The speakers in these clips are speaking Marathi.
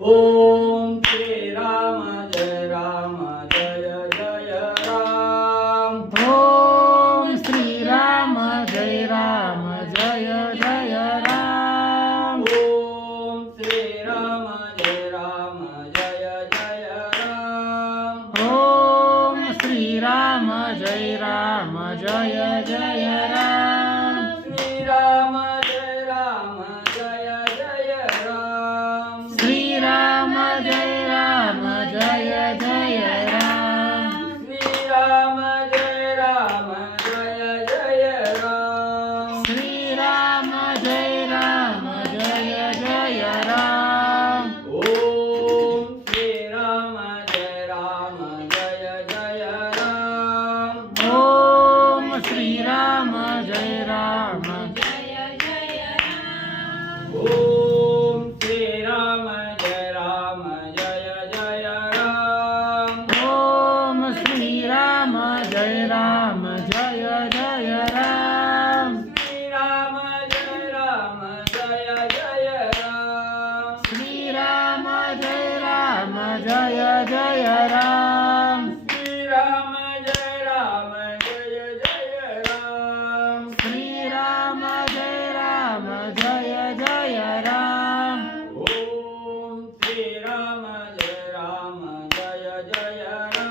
ओम श्री राम जय राम जय जय राम। ओम श्री राम जय राम जय जय राम। ओम श्री राम जय राम जय जय राम। ओम श्री राम जय राम जय जय राम। श्री राम जय राम जय जय राम। श्री राम जय राम जय जय राम। श्री राम जय राम जय जय राम। श्री राम जय राम जय जय राम। ओम श्री राम जय राम जय जय राम। ओम श्री राम जय राम जय जय राम। ओम श्री राम जय राम जय जय राम। ओम श्री राम जय राम जय जय राम। श्री राम जय राम जय जय राम। श्री राम जय राम जय जय राम। श्री राम जय राम जय जय राम। श्री राम जय राम जय जय राम। ओम श्री राम जय राम जय जय राम।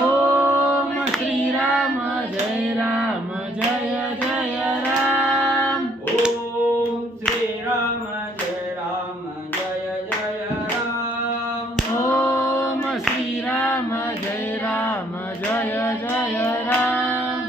ओम श्री राम जय राम जय जय राम। ओम श्री राम जय राम जय जय राम। ओम श्री राम जय राम जय जय राम।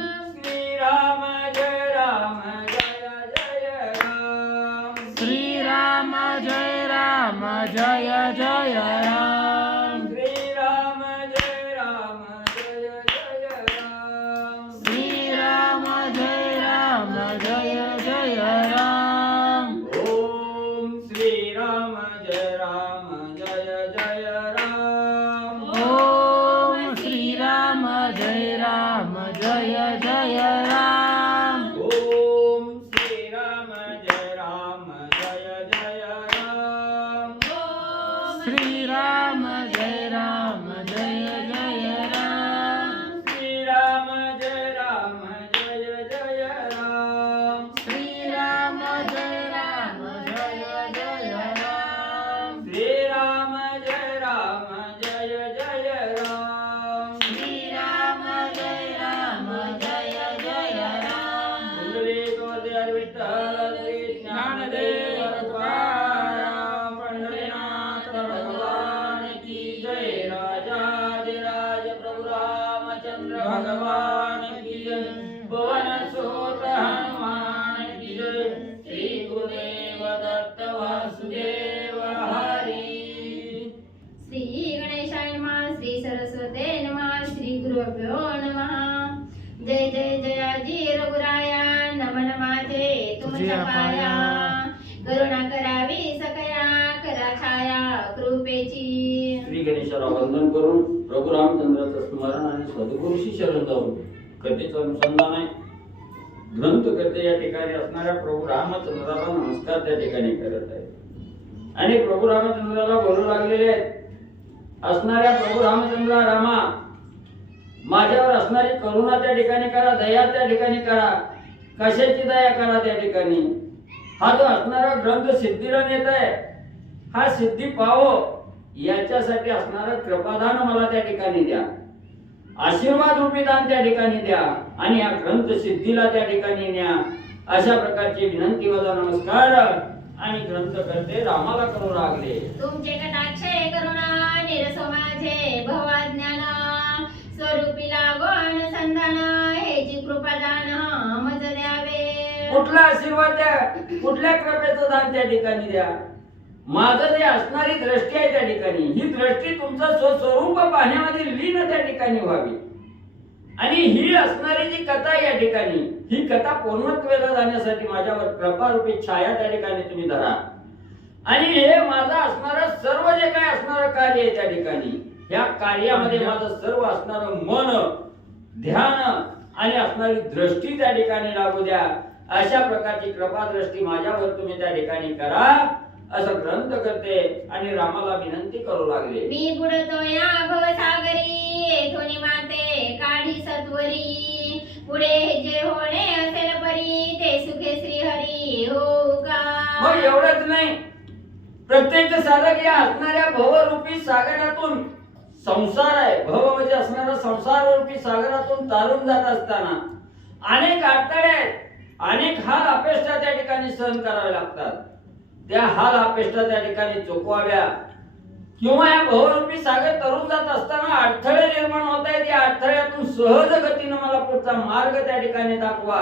श्री राम जय राम जय जय राम। श्री राम जय राम जय जय राम। श्री राम जय राम जय जय राम। श्री राम जय राम जय जय राम। ओम श्री राम जय राम जय जय राम। ओम श्री राम जय राम जय जय राम। ओम श्री राम जय राम जय जय राम। श्री राम जय राम जय जय राम। श्री राम जय राम जय जय राम। श्री राम जय राम जय जय राम। श्री राम जय राम जय जय राम। श्री राम जय राम जय जय राम। पुंडलीकवरदेव विठ्ठल श्री ज्ञानदेव तुकाराम पंढरीनाथ भगवान की जय। राजाधिराज प्रभु रामचंद्र भगवान की जय। पवन सुत हनुमान की जय। श्री गुरुदेव दत्त वासुदेव हरी। श्री गणेशाय नमः। श्री सरस्वते नमः। श्री गुरुभ्यो नमः। जय जय जयाजी रघुराया नमन माझे तुमच्या पाया। करुणा करावी सकया करा छाया कृपेची। श्री गणेशाला वंदन करून प्रभू रामचंद्राचं स्मरण आणि सद्गुरूशी शरण जाऊन कथेचं अनुसंधान आहे. ग्रंथकर्ते या ठिकाणी असणाऱ्या प्रभू रामचंद्राला नमस्कार त्या ठिकाणी करत आहे आणि प्रभू रामचंद्राला बोलू लागलेले आहेत. असणाऱ्या प्रभू रामचंद्र रामा, माझ्यावर असणारी करुणा त्या ठिकाणी करा, दया त्या ठिकाणी करा. कशाची दया करा त्या ठिकाणी? हा जो असणारा ग्रंथ सिद्धीला नेत आहे, हा सिद्धी पाहो याच्यासाठी असणारं कृपादान मला त्या ठिकाणी द्या. आशीर्वाद रूपी दान त्या ठिकाणी द्या आणि या ग्रंथ सिद्धीला त्या ठिकाणी न्या. अशा प्रकारची विनंती वजा नमस्कार आणि ग्रंथकर्ते रामाला करू लागले. तुमचे कटाक्षे करुणा निरसो माझे भवज्ञान. स्वरूपी लागो अनुसंधान हेची कृपादान मज द्यावे. कुठला आशीर्वाद द्या, कुठल्या कृपेचं दान त्या ठिकाणी द्या. माझं जे असणारी दृष्टी आहे त्या ठिकाणी, ही दृष्टी तुमचं स्वस्वरूप पाहण्यामध्ये लीन त्या ठिकाणी व्हावी. आणि ही असणारी जी कथा आहे या ठिकाणी, ही कथा पूर्णत्वेला जाण्यासाठी माझ्यावर कृपारूपी छाया त्या ठिकाणी तुम्ही धरा. आणि हे माझं असणारं सर्व जे काय असणारं कार्य आहे त्या ठिकाणी, या कार्यामध्ये माझं सर्व असणारं मन, ध्यान आणि असणारी दृष्टी त्या ठिकाणी लागू द्या. अशा प्रकारची कृपा दृष्टी माझ्यावर तुम्ही त्या ठिकाणी करा. असं ग्रंथ करते आणि रामाला विनंती करू लागले. मी बुडतो या भवसागरी येथून माते काढी सत्वरी पुढे जे होणे असेल परी ते सुखे श्री हरी हो का. मग एवढंच नाही, प्रत्येक साधक या असणाऱ्या भवरूपी सागरातून संसार आहे, भव म्हणजे असणारा संसार रूपी सागरातून तारून जात असताना अनेक अडथळे आहेत, अनेक हाल अपेष्टा त्या ठिकाणी सहन करावे लागतात. त्या हाल अपेष्टा त्या ठिकाणी चुकवाव्या किंवा या भवरूपी सागर तरून जात असताना अडथळे निर्माण होत आहेत, या अडथळ्यातून सहज गतीने मला पुढचा मार्ग त्या ठिकाणी दाखवा.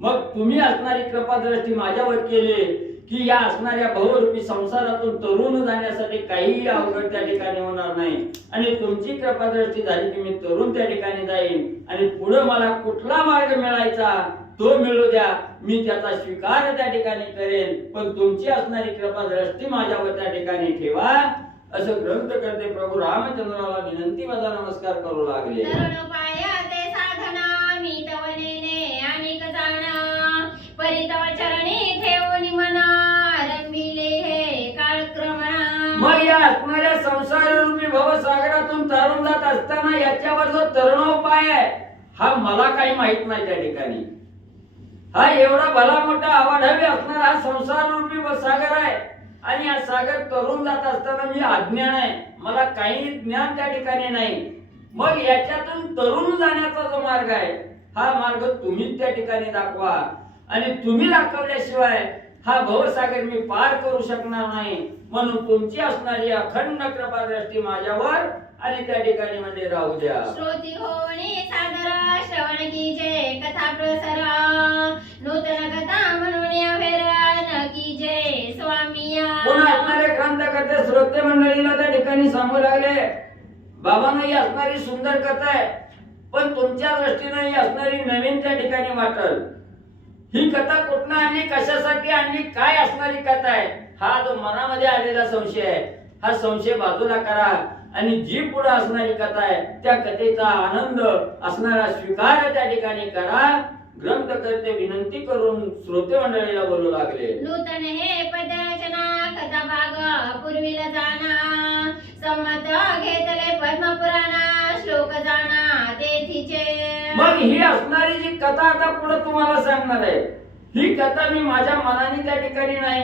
मग तुम्ही असणारी कृपादृष्टी माझ्यावर केली की या असणाऱ्या भवरूपी संसारातून तरुण जाण्यासाठी काहीही अवघड त्या ठिकाणी होणार नाही. आणि तुमची कृपादृष्टी झाली की मी तरुण त्या ठिकाणी जाईन आणि पुढे मला कुठला मार्ग मिळायचा तो मिळू द्या, मी त्याचा स्वीकार त्या ठिकाणी करेन, पण तुमची असणारी कृपादृष्टी माझ्यावर त्या ठिकाणी ठेवा. असं ग्रंथ करते प्रभू रामचंद्राला विनंती माझा नमस्कार करू लागले. तरुण पाया ते साधना मी तव नेने अनेक जाणा परी तव चरणी ठेवून मना रंभिले हे काळक्रमणा. मग या असणाऱ्या संसार रूपी भवसागरातून तारून जात असताना याच्यावर जो तरुणोपाय आहे हा मला काही माहित नाही त्या ठिकाणी. हा एवढा भला मोठा अवाढव्य असणारा हा संसार रूपी सागर आहे आणि हा सागर तरुण जात असताना मी अज्ञान आहे, मला काही ज्ञान त्या ठिकाणी नाही. मग याच्यातून तरुण जाण्याचा जो मार्ग आहे हा मार्ग तुम्हीच त्या ठिकाणी दाखवा आणि तुम्ही दाखवल्याशिवाय हा भवसागर मी पार करू शकणार नाही. म्हणून तुमची असणारी अखंड कृपादृष्टी माझ्यावर आणि त्या ठिकाणी मध्ये राहू द्या. श्रोती होणे सादर श्रवण कीजे कथा प्रसर नूतन कथा म्हणून अभेरण कीजे स्वामिया. पुन्हा असणारे ग्रंथ करते श्रोते मंडळीला त्या ठिकाणी सांगू लागले, बाबांना ही असणारी सुंदर कथा आहे पण तुमच्या दृष्टीने ही असणारी नवीन त्या ठिकाणी वाटल. ही कथा कुठनं आणली, कशासाठी आणली, काय असणारी कथा आहे, हा जो मनामध्ये आलेला संशय आहे हा संशय बाजूला करा आणि जी पुढे असणारी कथा आहे त्या कथेचा आनंद असणारा स्वीकार त्या ठिकाणी करा. ग्रंथ करते विनंती करून श्रोते मंडळीला बोलू लागले. नूतन हे पदरचना कथा भाग पूर्वीला जाणा संमत घेतले पद्मपुराणा श्लोक जाणा तेथीचे. मग ही असणारी जी कथा आता पुढे तुम्हाला सांगणार आहे ही कथा मी माझ्या मनाने त्या ठिकाणी नाही,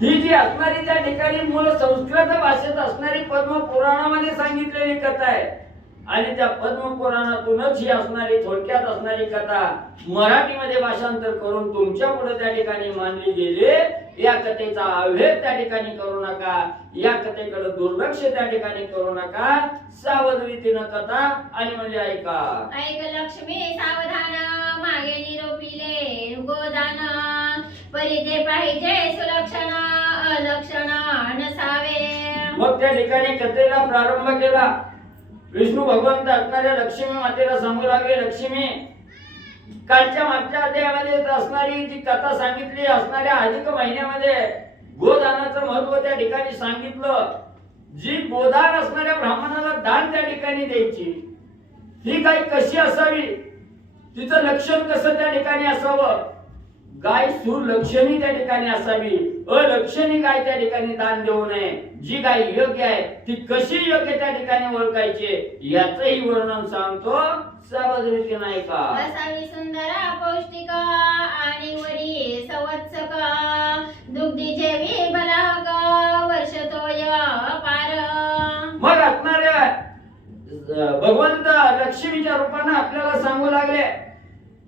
ही जी असणारी त्या ठिकाणी मूळ संस्कृत भाषेत असणारी पद्मपुराणामध्ये सांगितलेली कथा आहे आणि त्या पद्मपुराणातूनच ही असणारी थोडक्यात असणारी कथा मराठीमध्ये भाषांतर करून तुमच्या पुढे त्या ठिकाणी मांडली गेली. या कथेचा अवहेद त्या ठिकाणी करू नका, या कथेकडे दुर्लक्ष त्या ठिकाणी करू नका. सावध रीतीनं कथा आणि म्हणजे ऐका. ऐक लक्ष्मी सावधान मागे निरोपिले गोदान परिते पाहिजे सुलक्षण अलक्षण नसावे. मग त्या ठिकाणी कथेला प्रारंभ केला. विष्णू भगवंत असणाऱ्या लक्ष्मी मातेला सांगू लागले, लक्ष्मी कालच्या मागच्या अध्यायामध्ये असणारी जी कथा सांगितली असणाऱ्या अधिक महिन्यामध्ये गोदानाचं महत्व त्या ठिकाणी सांगितलं. जी गोदान असणाऱ्या ब्राह्मणाला दान त्या ठिकाणी द्यायची ही गाय कशी असावी, तिचं लक्षण कसं त्या ठिकाणी असावं, गाय सुलक्षणी त्या ठिकाणी असावी, अलक्षणी गाय त्या ठिकाणी दान देऊ नये. जी गाय योग्य आहे ती कशी योग्य त्या ठिकाणी ओळखायची याचंही वर्णन सांगतो. सावध रीतीने ऐका. असावी सुंदर पौष्टिक आणि वरी संवत्सक दुग्धी जेवी बलाग वर्षतोय पार. मग असणाऱ्या भगवंत लक्ष्मीच्या रूपाने आपल्याला सांगू लागले,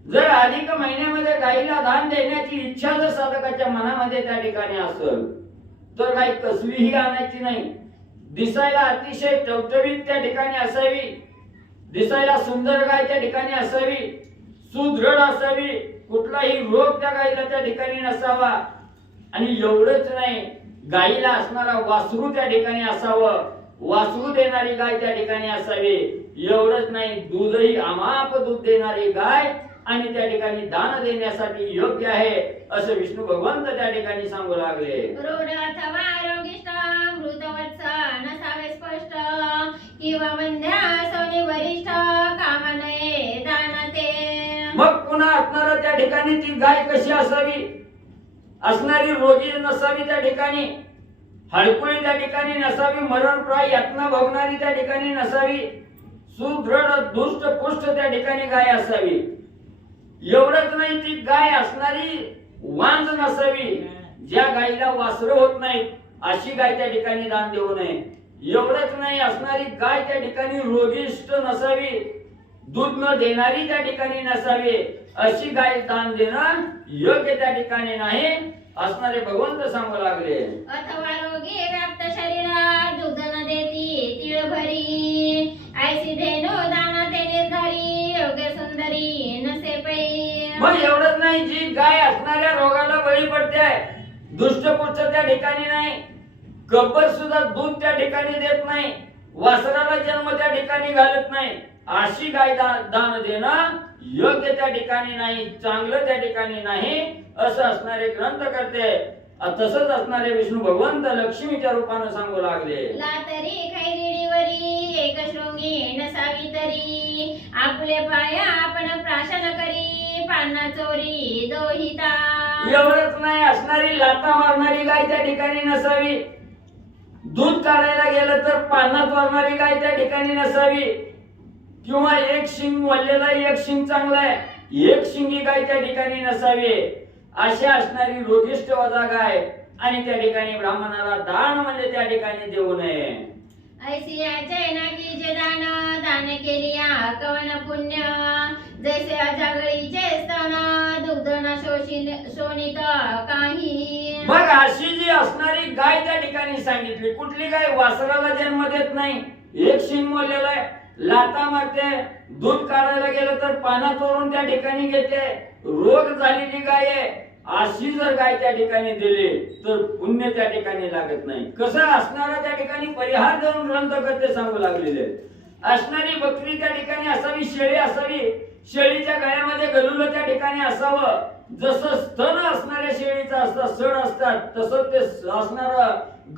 जर अधिक महिन्यामध्ये गायीला दान देण्याची इच्छा जर साधकाच्या मनामध्ये त्या ठिकाणी असेल तर गाय कसलीही आणायची नाही. दिसायला अतिशय टवटवीत त्या ठिकाणी असावी, दिसायला सुंदर गाय त्या ठिकाणी असावी, सुदृढ असावी, कुठलाही रोग त्या गायीला त्या ठिकाणी नसावा. आणि एवढंच नाही, गायीला असणारा वासरू त्या ठिकाणी असावं, वासरू देणारी गाय त्या ठिकाणी असावी. एवढंच नाही, दूधही अमाप दूध देणारी गाय आणि त्या ठिकाणी दान देण्यासाठी योग्य आहे असं विष्णू भगवंत त्या ठिकाणी सांगू लागले. रोड अथवा रोगिष्ट मृतवत्स नसावे स्पष्ट किंवा मंद्या सोनी वरिष्ठ कामनये दानते. मग पुन्हा असणारा त्या ठिकाणी ती गाय कशी असावी असणारी रोगी नसावी त्या ठिकाणी, हडकुळी त्या ठिकाणी नसावी, मरणप्राय यातना भोगणारी त्या ठिकाणी नसावी, सुदृढ दुष्ट पुष्ट त्या ठिकाणी गाय असावी. एवढंच नाही, ती गाय असणारी वांज नसावी, ज्या गायीला वासरं होत नाहीत अशी गाय त्या ठिकाणी दान देऊ नये. एवढंच नाही, असणारी गाय त्या ठिकाणी रोगिष्ट नसावी, दूध न देणारी त्या ठिकाणी नसावी, अशी गाय दान देणं योग्य त्या ठिकाणी नाही असणारे भगवंत सांगू लागले. अथवा रोगी व्याप्त शरीरा दुग्ध न देती तीळ भरी, ऐसी धेनो दान ते निर्धारी, योग्य सुंदरी नसे पै. मग एवढंच नाही, जी गाय असणाऱ्या रोगाला बळी पडते, दुष्टपुष्ट त्या ठिकाणी नाही, गब्बर सुद्धा दूध त्या ठिकाणी देत नाही, वासराला जन्म त्या ठिकाणी घालत नाही, अशी गाय दान देणं योग्य त्या ठिकाणी नाही, चांगलं त्या ठिकाणी नाही असं असणारे ग्रंथ करते. तसंच असणारे विष्णू भगवंत लक्ष्मीच्या रूपानं सांगू लागले. लातरी खैरिडीवरी एक शृंगी नसावी तरी, आपले पाया आपण प्राशन करी, पान्ना चोरी दोहिता. एवढंच नाही, असणारी लाथा मारणारी गाय त्या ठिकाणी नसावी, दूध काढायला गेलं तर पानात मारणारी गाय त्या ठिकाणी नसावी, किंवा एक शिंग वळलेला एक शिंग चांगला आहे, एक शिंगी गाय त्या ठिकाणी नसावी, अशी असणारी रोगिष्ट वजा गाय आणि त्या ठिकाणी ब्राह्मणाला दान म्हणजे त्या ठिकाणी देऊ नये. ऐसी नाकी जे दान दान केलिया कवन पुण्य, जैसे अजागळीचे स्तन दुग्ध न शोणित काही. मग अशी जी असणारी गाय त्या ठिकाणी सांगितली, कुठली गाय वासराला जन्म देत नाही, एक शिंग मोडलेला आहे, लाथा मारते, दूध काढायला गेलं तर पाना चोरून त्या ठिकाणी घेते, रोग झालेली गाय आहे, अशी जर गाय त्या ठिकाणी दिली तर पुण्य त्या ठिकाणी लागत नाही. कसं असणारा त्या ठिकाणी परिहार देऊन ग्रंथ करते सांगू लागलेले. असणारी बकरी त्या ठिकाणी असावी, शेळी असावी, शेळीच्या गळ्यामध्ये गलुलं त्या ठिकाणी असावं, जसं स्तन असणाऱ्या शेळीचं असतात, सड असतात, तसं ते असणार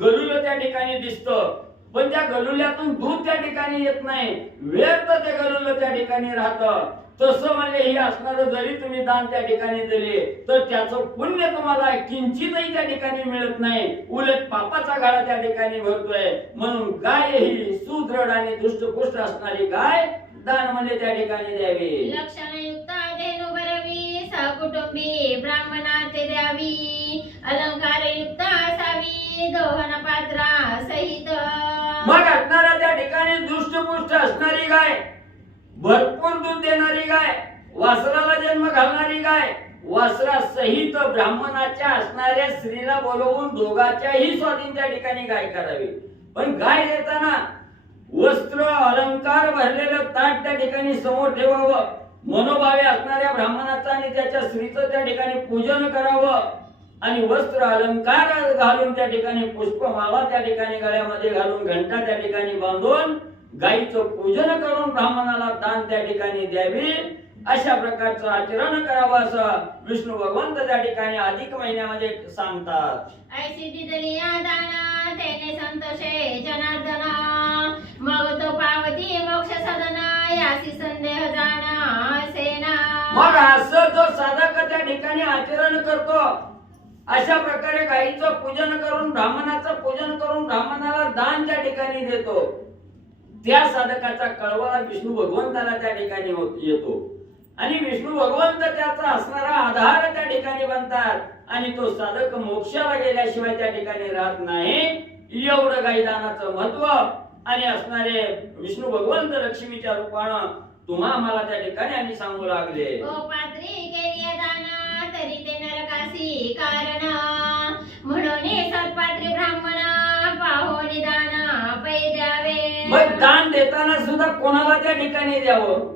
गलुलं त्या ठिकाणी दिसतं, पण त्या गलुल्यातून दूध त्या ठिकाणी येत नाही, व्यर्थ ते गलुलं त्या ठिकाणी राहतं. तसं म्हणजे ही असणार जरी तुम्ही दान त्या ठिकाणी दिले तर त्याचं पुण्य तुम्हाला किंचितही त्या ठिकाणी मिळत नाही, उलट पापाचा गाडा त्या ठिकाणी भरतोय. म्हणून गाय ही सुदृढ आणि दुष्टपुष्ट असणारी गाय दान म्हणजे त्या ठिकाणी द्यावी. लक्षणयुक्त धेनु भरवी, सहकुटुंबी ब्राह्मणा ते द्यावी, अलंकारयुक्त असावी, दोहन पात्रा सहित. मग असणारा त्या ठिकाणी दुष्टपुष्ट असणारी गाय, भरपूर दूध देणारी गाय, वासराला जन्म घालणारी गाय, वासरा सहित ब्राह्मणाच्या असणाऱ्या स्त्रीला बोलवून दोघाच्याही स्वाधीन त्या ठिकाणी गाय करावी. पण गाय देताना वस्त्र अलंकार भरलेलं ताट त्या ठिकाणी समोर ठेवावं, मनोभावे असणाऱ्या ब्राह्मणाचं आणि त्याच्या स्त्रीचं त्या ठिकाणी पूजन करावं, आणि वस्त्र अलंकार घालून त्या ठिकाणी पुष्पमाला त्या ठिकाणी गळ्यामध्ये घालून घंटा त्या ठिकाणी बांधून गायीचं पूजन करून ब्राह्मणाला दान त्या ठिकाणी द्यावी. अशा प्रकारचं आचरण करावं असं विष्णू भगवंत त्या ठिकाणी अधिक महिन्यामध्ये सांगतात. ऐसी दिदलिया दाना तेने संतोषे जनार्दना, मग तो पावती मोक्ष सदना, यासी संदेह जाना सेना. मग असं जो साधक त्या ठिकाणी आचरण करतो, अशा प्रकारे गायीचं पूजन करून ब्राह्मणाचं पूजन करून ब्राह्मणाला दान त्या ठिकाणी देतो, त्या साधकाचा कळवळा विष्णू भगवंताला त्या ठिकाणी येतो आणि विष्णू भगवंत त्याचा असणारा आधार त्या ठिकाणी बनतात आणि तो साधक मोक्षाला गेल्याशिवाय त्या ठिकाणी राहत नाही. एवढं गायदानाचं महत्व आणि असणारे विष्णू भगवंत लक्ष्मीच्या रूपानं तुम्हा आम्हाला त्या ठिकाणी आणि सांगू लागले. ओ पात्री केलिया दाना तरी ते नरकासी कारण, म्हणून सत्पात्री ब्राह्मणा पाहो निदान पै द्यावे. मग दान देताना सुद्धा कोणाला त्या ठिकाणी द्यावं,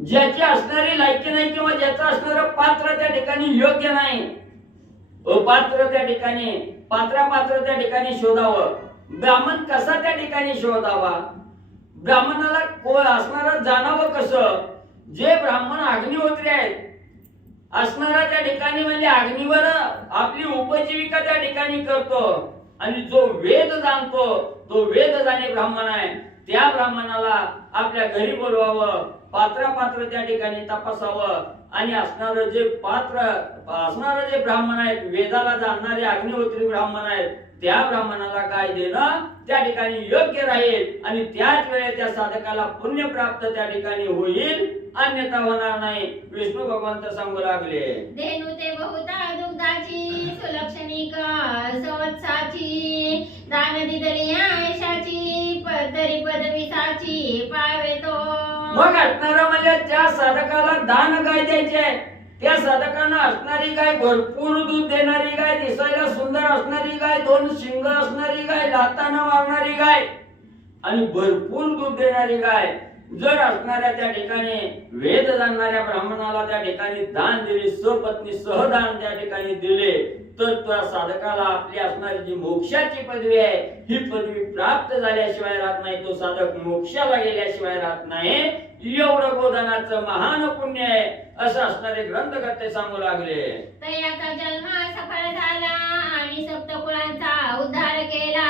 ज्याची असणारी लायकी नाही किंवा ज्याचं असणारं पात्र त्या ठिकाणी योग्य नाही, अपात्र त्या ठिकाणी पात्र त्या ठिकाणी शोधावं. ब्राह्मण कसा त्या ठिकाणी शोधावा, ब्राह्मणाला असणारं जाणावं कसं, जे ब्राह्मण अग्निहोत्री आहेत असणारा त्या ठिकाणी म्हणजे अग्नीवर आपली उपजीविका त्या ठिकाणी करतो, आणि जो वेद जाणतो तो वेद जाणे ब्राह्मण आहे, त्या ब्राह्मणाला आपल्या घरी बोलवावं, पात्र त्या ठिकाणी तपासावं आणि असणारं जे पात्र असणारं जे ब्राह्मण आहेत, वेदाला जाणणारे अग्निहोत्री ब्राह्मण आहेत, त्या ब्राह्मणाला गाय देणं त्या ठिकाणी योग्य राहील आणि त्याच वेळेस त्या साधकाला पुण्य प्राप्त त्या ठिकाणी होईल, अन्यथा होणार नाही. विष्णू भगवंत सांगू लागले, धेनू ते बहुता दुग्धाची सुलक्षणिक संवत्साची दान दिदली आयशाची तरी पदवीसाची पावे तो. मग असणारा म्हणजे त्या साधकाला दान गाय द्यायचे. त्या साधकांना असणारी गाय भरपूर दूध देणारी गाय, दिसायला सुंदर असणारी गाय, 2 शिंग असणारी गाय, दातानं मारणारी गाय आणि भरपूर दूध देणारी गाय जर असणाऱ्या त्या ठिकाणी वेद जाणणाऱ्या ब्राह्मणाला त्या ठिकाणी दान दिले, सपत्नी सहदान त्या ठिकाणी दिले, तर त्या साधकाला आपली असणारी जी मोक्षाची पदवी आहे ही पदवी प्राप्त झाल्याशिवाय राहत नाही. तो साधक मोक्षाला गेल्याशिवाय राहत नाही. एवढं गोदानाचं महान पुण्य आहे असं असणारे ग्रंथकर्ते सांगू लागले. तयाचा जन्म सफळ झाला आणि सप्तकुळांचा उद्धार केला.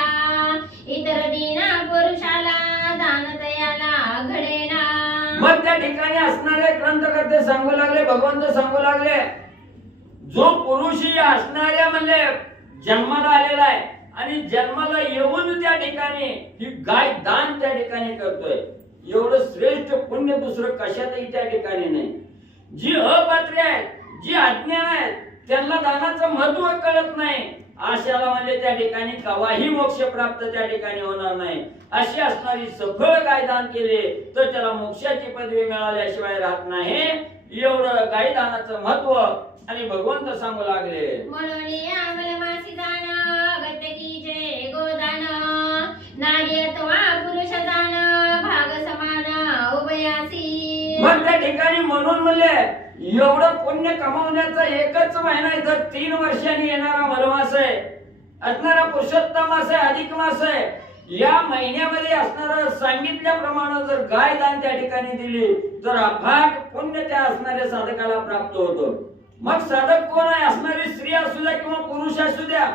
इतर दीना पुरुषाला दान तयाला घडेना. मग त्या ठिकाणी असणारे ग्रंथकर्ते सांगू लागले, भगवंत सांगू लागले, जो पुरुष ही असणाऱ्या म्हणजे जन्माला आलेला आहे आणि जन्माला येऊन त्या ठिकाणी ही गाय दान त्या ठिकाणी करतोय, एवढं श्रेष्ठ पुण्य दुसरं कशातही त्या ठिकाणी नाही. जी अपात्र आहेत, जी अज्ञान आहेत, त्यांना दानाचं महत्व कळत नाही, अशाला म्हणजे त्या ठिकाणी कवाही मोक्ष प्राप्त त्या ठिकाणी होणार नाही. अशी असणारी सफळ गाय दान केले तर त्याला मोक्षाची पदवी मिळाल्याशिवाय राहत नाही. एवढं गाय दानाचं महत्व आणि भगवंत सांगू लागले. म्हणून आम्हाला मासी दान अगत्य कीजे गोदान. नारी अथवा पुरुष दान भाग समान उभयासी. मग त्या ठिकाणी म्हणून म्हणले एवढं पुण्य कमावण्याचा एकच महिना आहे. जर 3 वर्षांनी येणारा मलमास आहे, असणारा पुरुषोत्तम मास आहे, अधिक मास आहे, या महिन्यामध्ये असणारं सांगितल्याप्रमाणे जर गाय दान त्या ठिकाणी दिली तर अफाट पुण्य त्या असणाऱ्या साधकाला प्राप्त होतं. मग साधक कोण आहे, असणारी स्त्री असू द्या किंवा पुरुष असू द्या,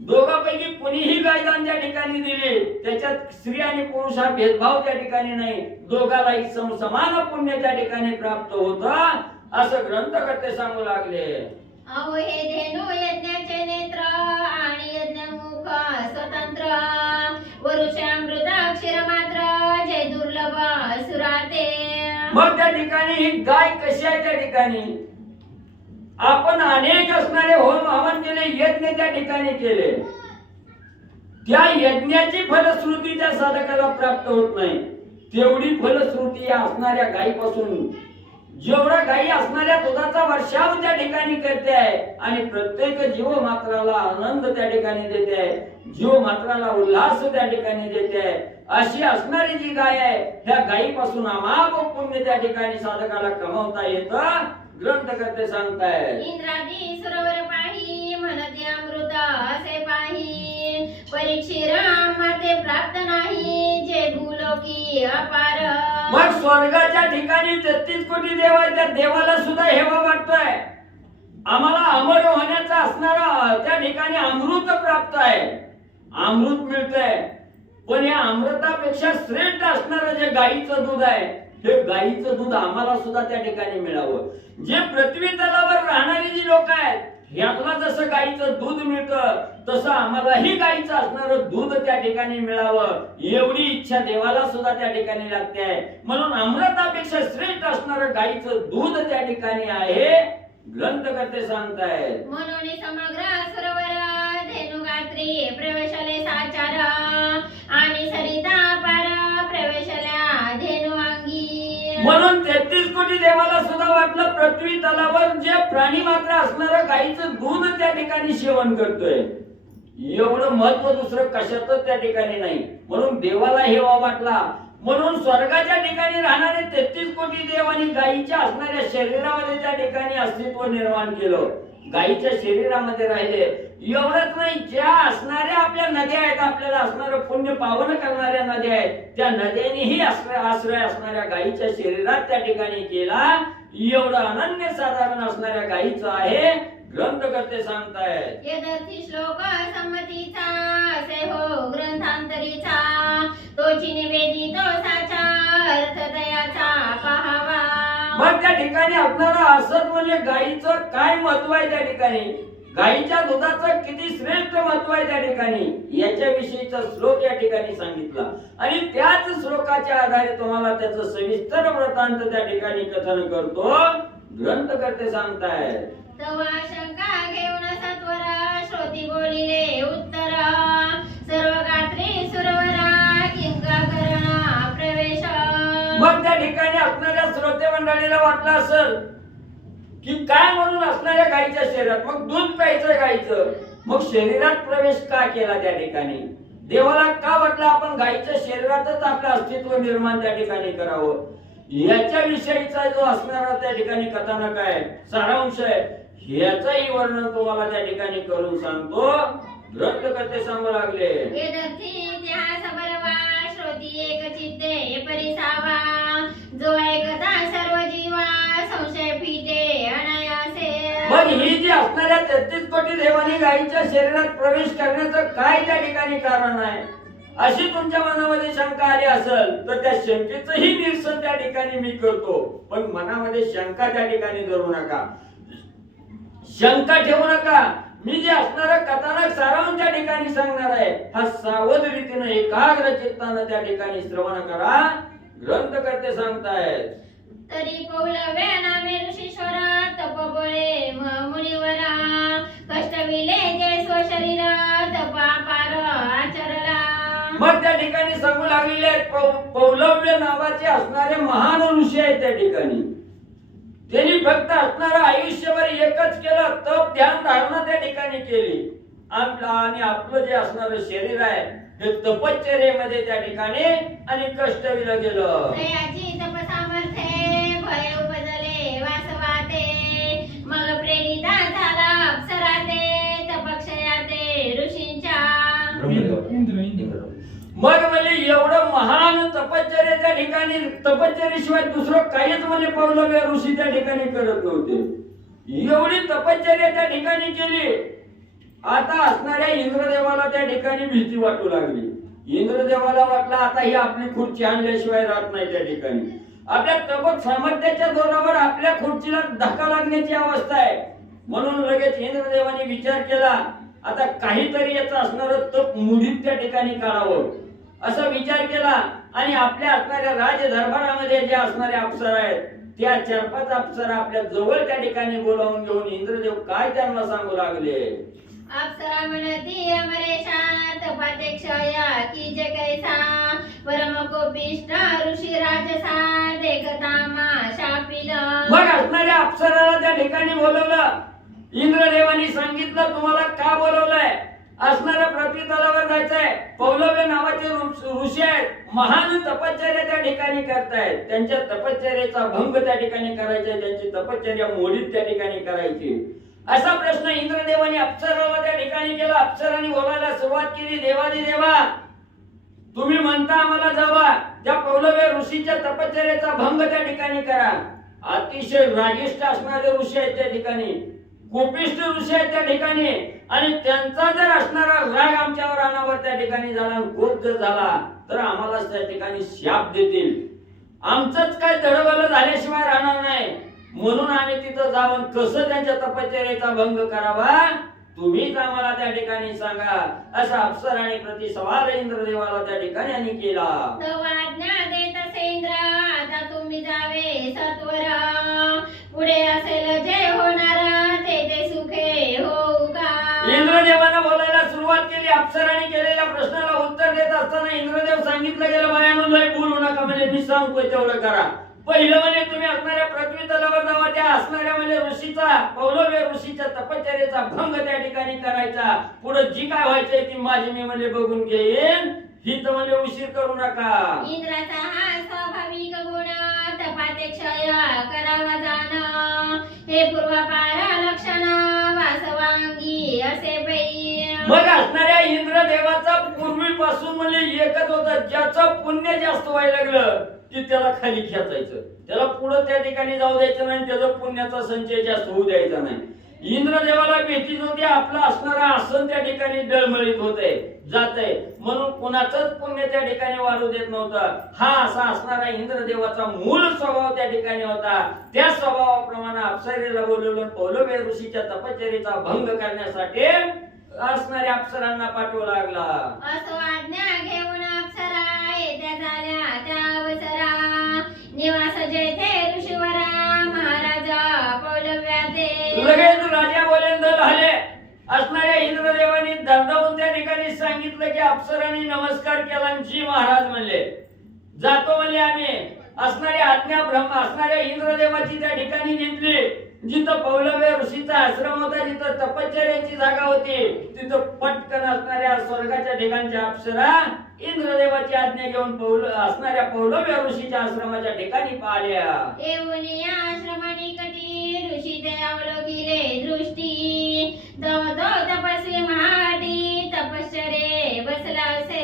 दोघांपैकी कोणीही गाय दान त्या ठिकाणी दिली, त्याच्यात स्त्री आणि पुरुष हा भेदभाव त्या ठिकाणी नाही, दोघांनाही समान पुण्य त्या ठिकाणी प्राप्त होतं असं ग्रंथकर्ते सांगू लागले. अहो हे धेनू यज्ञाचे नेत्र आणि यज्ञमुख स्वतंत्र. वरुषामृत अक्षर मात्र जे दुर्लभ सुराते. मग त्या ठिकाणी ही गाय कशी आहे, त्या ठिकाणी आपण अनेक असणारे होम हवन केले, यज्ञ त्या ठिकाणी केले, त्या यज्ञाची फलश्रुती त्या साधकाला प्राप्त होत नाही. तेवढी फलश्रुती या असणाऱ्या गायीपासून जेवढा गायी असणाऱ्या दुधाचा वर्षाव त्या ठिकाणी करते आहे आणि प्रत्येक जीव मात्राला आनंद त्या ठिकाणी देते आहे, जीव मात्राला उल्हास त्या ठिकाणी देते आहे, अशी असणारी जी गाय आहे त्या गायीपासून अमाप पुण्य त्या ठिकाणी साधकाला कमावता येतं. ग्रंथकर्ते सांगतायत, इंद्रादी सरोवर पाही म्हणते अमृत असे पाही. परीक्षित माते प्राप्त नाही जे भूलोकी अपार. मग स्वर्गाच्या ठिकाणी 33 कोटी देव आहेत, त्या देवाला सुद्धा हेवा वाटतोय आम्हाला अमर होण्याचा असणारा त्या ठिकाणी अमृत प्राप्त आहे, अमृत मिळतंय. पण या अमृतापेक्षा श्रेष्ठ असणारं जे गायीचं दूध आहे, हे गायीचं दूध आम्हाला सुद्धा त्या ठिकाणी मिळावं. जे पृथ्वी तलावर राहणारी जी लोक आहेत, ह्याला जसं गायीचं दूध मिळतं तसं आम्हालाही गायीचं असणारं दूध त्या ठिकाणी मिळावं, एवढी इच्छा देवाला सुद्धा त्या ठिकाणी लागते आहे. म्हणून अमृतापेक्षा श्रेष्ठ असणारं गायीचं दूध त्या ठिकाणी आहे, ग्रंथकर्ते सांगतायत. म्हणून समग्र सरोवर धेनुगात्री प्रवेशले साचार आणि सरिता पार प्रवेशल्या धेनु अंगी. म्हणून 33 कोटी देवाला सुद्धा वाटलं पृथ्वी तलावर जे प्राणी मात्र असणारं गायीचं दूध त्या ठिकाणी सेवन करतोय, एवढं महत्व दुसरं कशातच त्या ठिकाणी नाही. म्हणून देवाला हेवा वाटला. म्हणून स्वर्गाच्या ठिकाणी राहणारे 33 कोटी देव आणि गायीच्या असणाऱ्या शरीरामध्ये त्या ठिकाणी अस्तित्व निर्माण केलं, गायीच्या शरीरामध्ये राहिले. एवढंच नाही, ज्या असणाऱ्या आपल्या नद्या आहेत, आपल्याला असणारं पुण्य पावन करणाऱ्या नद्या आहेत, त्या नद्यांनीही आश्रय असणाऱ्या गायीच्या शरीरात त्या ठिकाणी केला. एवढं अनन्य साधारण असणाऱ्या गायीचं आहे, ग्रंथकर्ते सांगतायत. यदर्थी श्लोक संमतीचा असे हो ग्रंथांतरीचा. तोची निवेदितो साचा अर्थ दयाचा पाहावा. मग त्या त्या ठिकाणी असणारा असत म्हणजे गायीचं काय महत्व आहे त्या ठिकाणी, गायीच्या दुधाचं किती श्रेष्ठ महत्व आहे त्या ठिकाणी, याच्याविषयीचा श्लोक या ठिकाणी सांगितला. आणि त्याच श्लोकाच्या आधारे तुम्हाला त्याचं सविस्तर वृत्तांत त्या ठिकाणी कथन करतो ग्रंथकर्ते सांगतायत. तवा शंका घेऊन सत्वरा श्रोती बोलिले उत्तर, सर्व गात्री सुरवरा किंका करणा प्रवेश. मग त्या ठिकाणी असणाऱ्या श्रोते मंडळीला वाटलं असेल की काय म्हणून असणाऱ्या गायीच्या शरीरात, मग दूध प्यायचं गायीचं, मग शरीरात प्रवेश का केला त्या ठिकाणी, देवाला का वाटलं आपण गायीच्या शरीरातच आपलं अस्तित्व निर्माण त्या ठिकाणी करावं, याच्याविषयीचा जो असणारा त्या ठिकाणी कथानक आहे, सारांश आहे, ह्याचंही वर्णन तुम्हाला त्या ठिकाणी करून सांगतो ग्रंथकर्ते सांगू लागले. वेदर्थी इतिहास बलवा श्रोती एक चित्ते परिसावा, जो ऐकता सर्व जीवा संशय फिटे अनायासे. मग ही जी असणाऱ्या 33 कोटी देवानी गायीच्या शरीरात प्रवेश करण्याचं काय त्या ठिकाणी कारण आहे, अशी तुमच्या मनामध्ये शंका आली असेल तर त्या शंकेचंही निरसन त्या ठिकाणी मी करतो. पण मनामध्ये शंका त्या ठिकाणी धरू नका, शंका ठेवू नका. मी जे असणारा कथानक सारांश त्या ठिकाणी सांगणार आहे, हा सावध रीतीनं एकाग्र चित्तानं त्या ठिकाणी श्रवण करा. ग्रंथकर्ते सांगतायत. तरी पौलव्य नामे ऋषीश्वरा तप बोळे मुनिवरा, कष्टविले जे स्वशरीर तपा पार आचरला. मग त्या ठिकाणी सांगू लागलेले पौलव्य नावाचे असणारे महान ऋषी आहेत त्या ठिकाणी. त्यांनी फक्त असणारं आयुष्यभर एकच केलं, तप ध्यान धारणा त्या ठिकाणी केली. आणि आपलं जे असणारं शरीर आहे हे तपश्चर्येमध्ये त्या ठिकाणी आणि कष्टविलं गेलं. दयाची तप सामर्थ्ये भय उपजले वासवाते, मग प्रेरिता झाला अप्सराते तपक्षयाते ऋषींच्या. मग म्हणजे एवढं महान तपश्चर्य त्या ठिकाणी, तपश्चर्येशिवाय दुसरं काहीच म्हणजे पौलव्य ऋषी त्या ठिकाणी करत नव्हते. एवढी तपश्चर्या त्या ठिकाणी केली. आता असणाऱ्या इंद्रदेवाला त्या ठिकाणी भीती वाटू लागली. इंद्रदेवाला वाटलं आता ही आपली खुर्ची आणल्याशिवाय राहत नाही त्या ठिकाणी. आपल्या तप सामर्थ्याच्या जोरावर आपल्या खुर्चीला धक्का लागण्याची अवस्था आहे. म्हणून लगेच इंद्रदेवाने विचार केला, आता काहीतरी याचं असणारं तप मुडीत त्या ठिकाणी काढावं असा विचार केला. आणि आपल्या असणाऱ्या राज दरबारामध्ये जे असणारे अप्सरा आहेत त्या 4-5 अप्सरा आपल्या जवळ त्या ठिकाणी बोलावून घेऊन इंद्रदेव काय त्यांना सांगू लागले. अप्सरा म्हणती अमरेशा तपाते क्षया की जे कैसा, परम कोपिष्ट ऋषी राजसा देखता मा शापिल. मग असणाऱ्या अप्सराला त्या ठिकाणी बोलवलं. इंद्रदेवानी सांगितलं तुम्हाला का बोलवलंय, असणाऱ्या पृथ्वीतलावर जायचंय. पौलव्य नावाचे ऋषी आहेत, महान तपश्चर्या त्या ठिकाणी करतायत. त्यांच्या तपश्चर्याचा भंग त्या ठिकाणी करायचा, त्यांची तपश्चर्या मोडीत त्या ठिकाणी करायची. असा प्रश्न इंद्रदेवाने अप्सराला त्या ठिकाणी केला. अप्सराने बोलायला सुरुवात केली, देवादी देवा तुम्ही म्हणता आम्हाला जावा त्या पौलव्य ऋषीच्या तपश्चर्याचा भंग त्या ठिकाणी करा. अतिशय रागिष्ट असणारे ऋषी आहेत त्या ठिकाणी, कोपिष्ट ऋषी आहेत त्या ठिकाणी. आणि त्यांचा जर असणारा राग आमच्यावर अनावर त्या ठिकाणी झाला, क्रोध जर झाला तर आम्हाला त्या ठिकाणी शाप देतील. आमचंच काय दडबल झाल्याशिवाय राहणार नाही. म्हणून आम्ही तिथं जाऊन कसं त्यांच्या तपश्चर्याचा भंग करावा तुम्हीच आम्हाला त्या ठिकाणी सांगा, असा अप्सराने प्रतिसवाल इंद्रदेवाला त्या ठिकाणी आणि केला. आज्ञा देत सेंद्र आता तुम्ही जावे सत्वर, पुढे असेल जे होणार ते सुखे होऊ का. इंद्रदेवानं बोलायला सुरुवात केली. अप्सराने केलेल्या प्रश्नाला उत्तर देत असताना इंद्रदेव सांगितलं गेलं बायानो लय बोलू नका, म्हणजे मी सांगतोय तेवढं करा. पहिलं म्हणजे तुम्ही असणाऱ्या पृथ्वी तलावर जावा, त्या असणाऱ्या म्हणजे ऋषीचा पौलव्य ऋषीच्या तपश्चर्याचा भंग त्या ठिकाणी करायचा. पुढे जी काय व्हायचंय ती माझी मी म्हणजे बघून घेईन, ही तर म्हणजे उशीर करू नका. इंद्राचा हा स्वाभाविक गुण तपाते क्षय करावा जाण, हे पूर्वापार लक्षण वासवांगी असे पै. मग असणाऱ्या इंद्रदेवाचा पूर्वीपासून म्हणजे एकच होतं, ज्याचं पुण्य जास्त व्हायला लागलं की त्याला खाली खेचायचं, त्याला पुढे त्या ठिकाणी जाऊ द्यायचं नाही, त्याचा पुण्याचा संचय जास्त होऊ द्यायचा नाही. इंद्रदेवाला भीतीच होती, आपलं असणारा आसन त्या ठिकाणी डळमळीत होते जाते, म्हणून कुणाचंच पुण्य त्या ठिकाणी वाढू देत नव्हतं. हा असा असणारा इंद्रदेवाचा मूळ स्वभाव त्या ठिकाणी होता. त्या स्वभावाप्रमाणे अप्सरेला बोलवलं, पौलव्य ऋषीच्या तपश्चर्येचा भंग करण्यासाठी असणाऱ्या अप्सरांना पाठवू लागला. असो आज्ञा घेऊन अप्सरा येत्या झाल्या त्या अवसरा, निवास जेथे ऋषीवरा महाराजा पौलव्याचे. लगेच राजा बोलेंद झाले. असणाऱ्या इंद्रदेवानी दर्दावून त्या ठिकाणी सांगितलं की अप्सरांनी नमस्कार केला आणि जी महाराज म्हणले जातो म्हणले आम्ही. असणारी आज्ञा ब्रह्म असणाऱ्या इंद्रदेवाची त्या ठिकाणी घेतली. जिथं पौलव्य ऋषीचा आश्रम होता, जिथं तपश्चर्याची जागा होती, तिथं पटकन असणाऱ्या स्वर्गाच्या ठिकाणच्या अप्सरा इंद्रदेवाची आज्ञा घेऊन असणाऱ्या पौलव्य ऋषीच्या आश्रमाच्या ठिकाणी पाहिल्या. येऊन या आश्रमानी कटी ऋषी ते अवलोकिले दृष्टी, तव तो तपस्वी महाटी तपश्चर्ये बसला असे.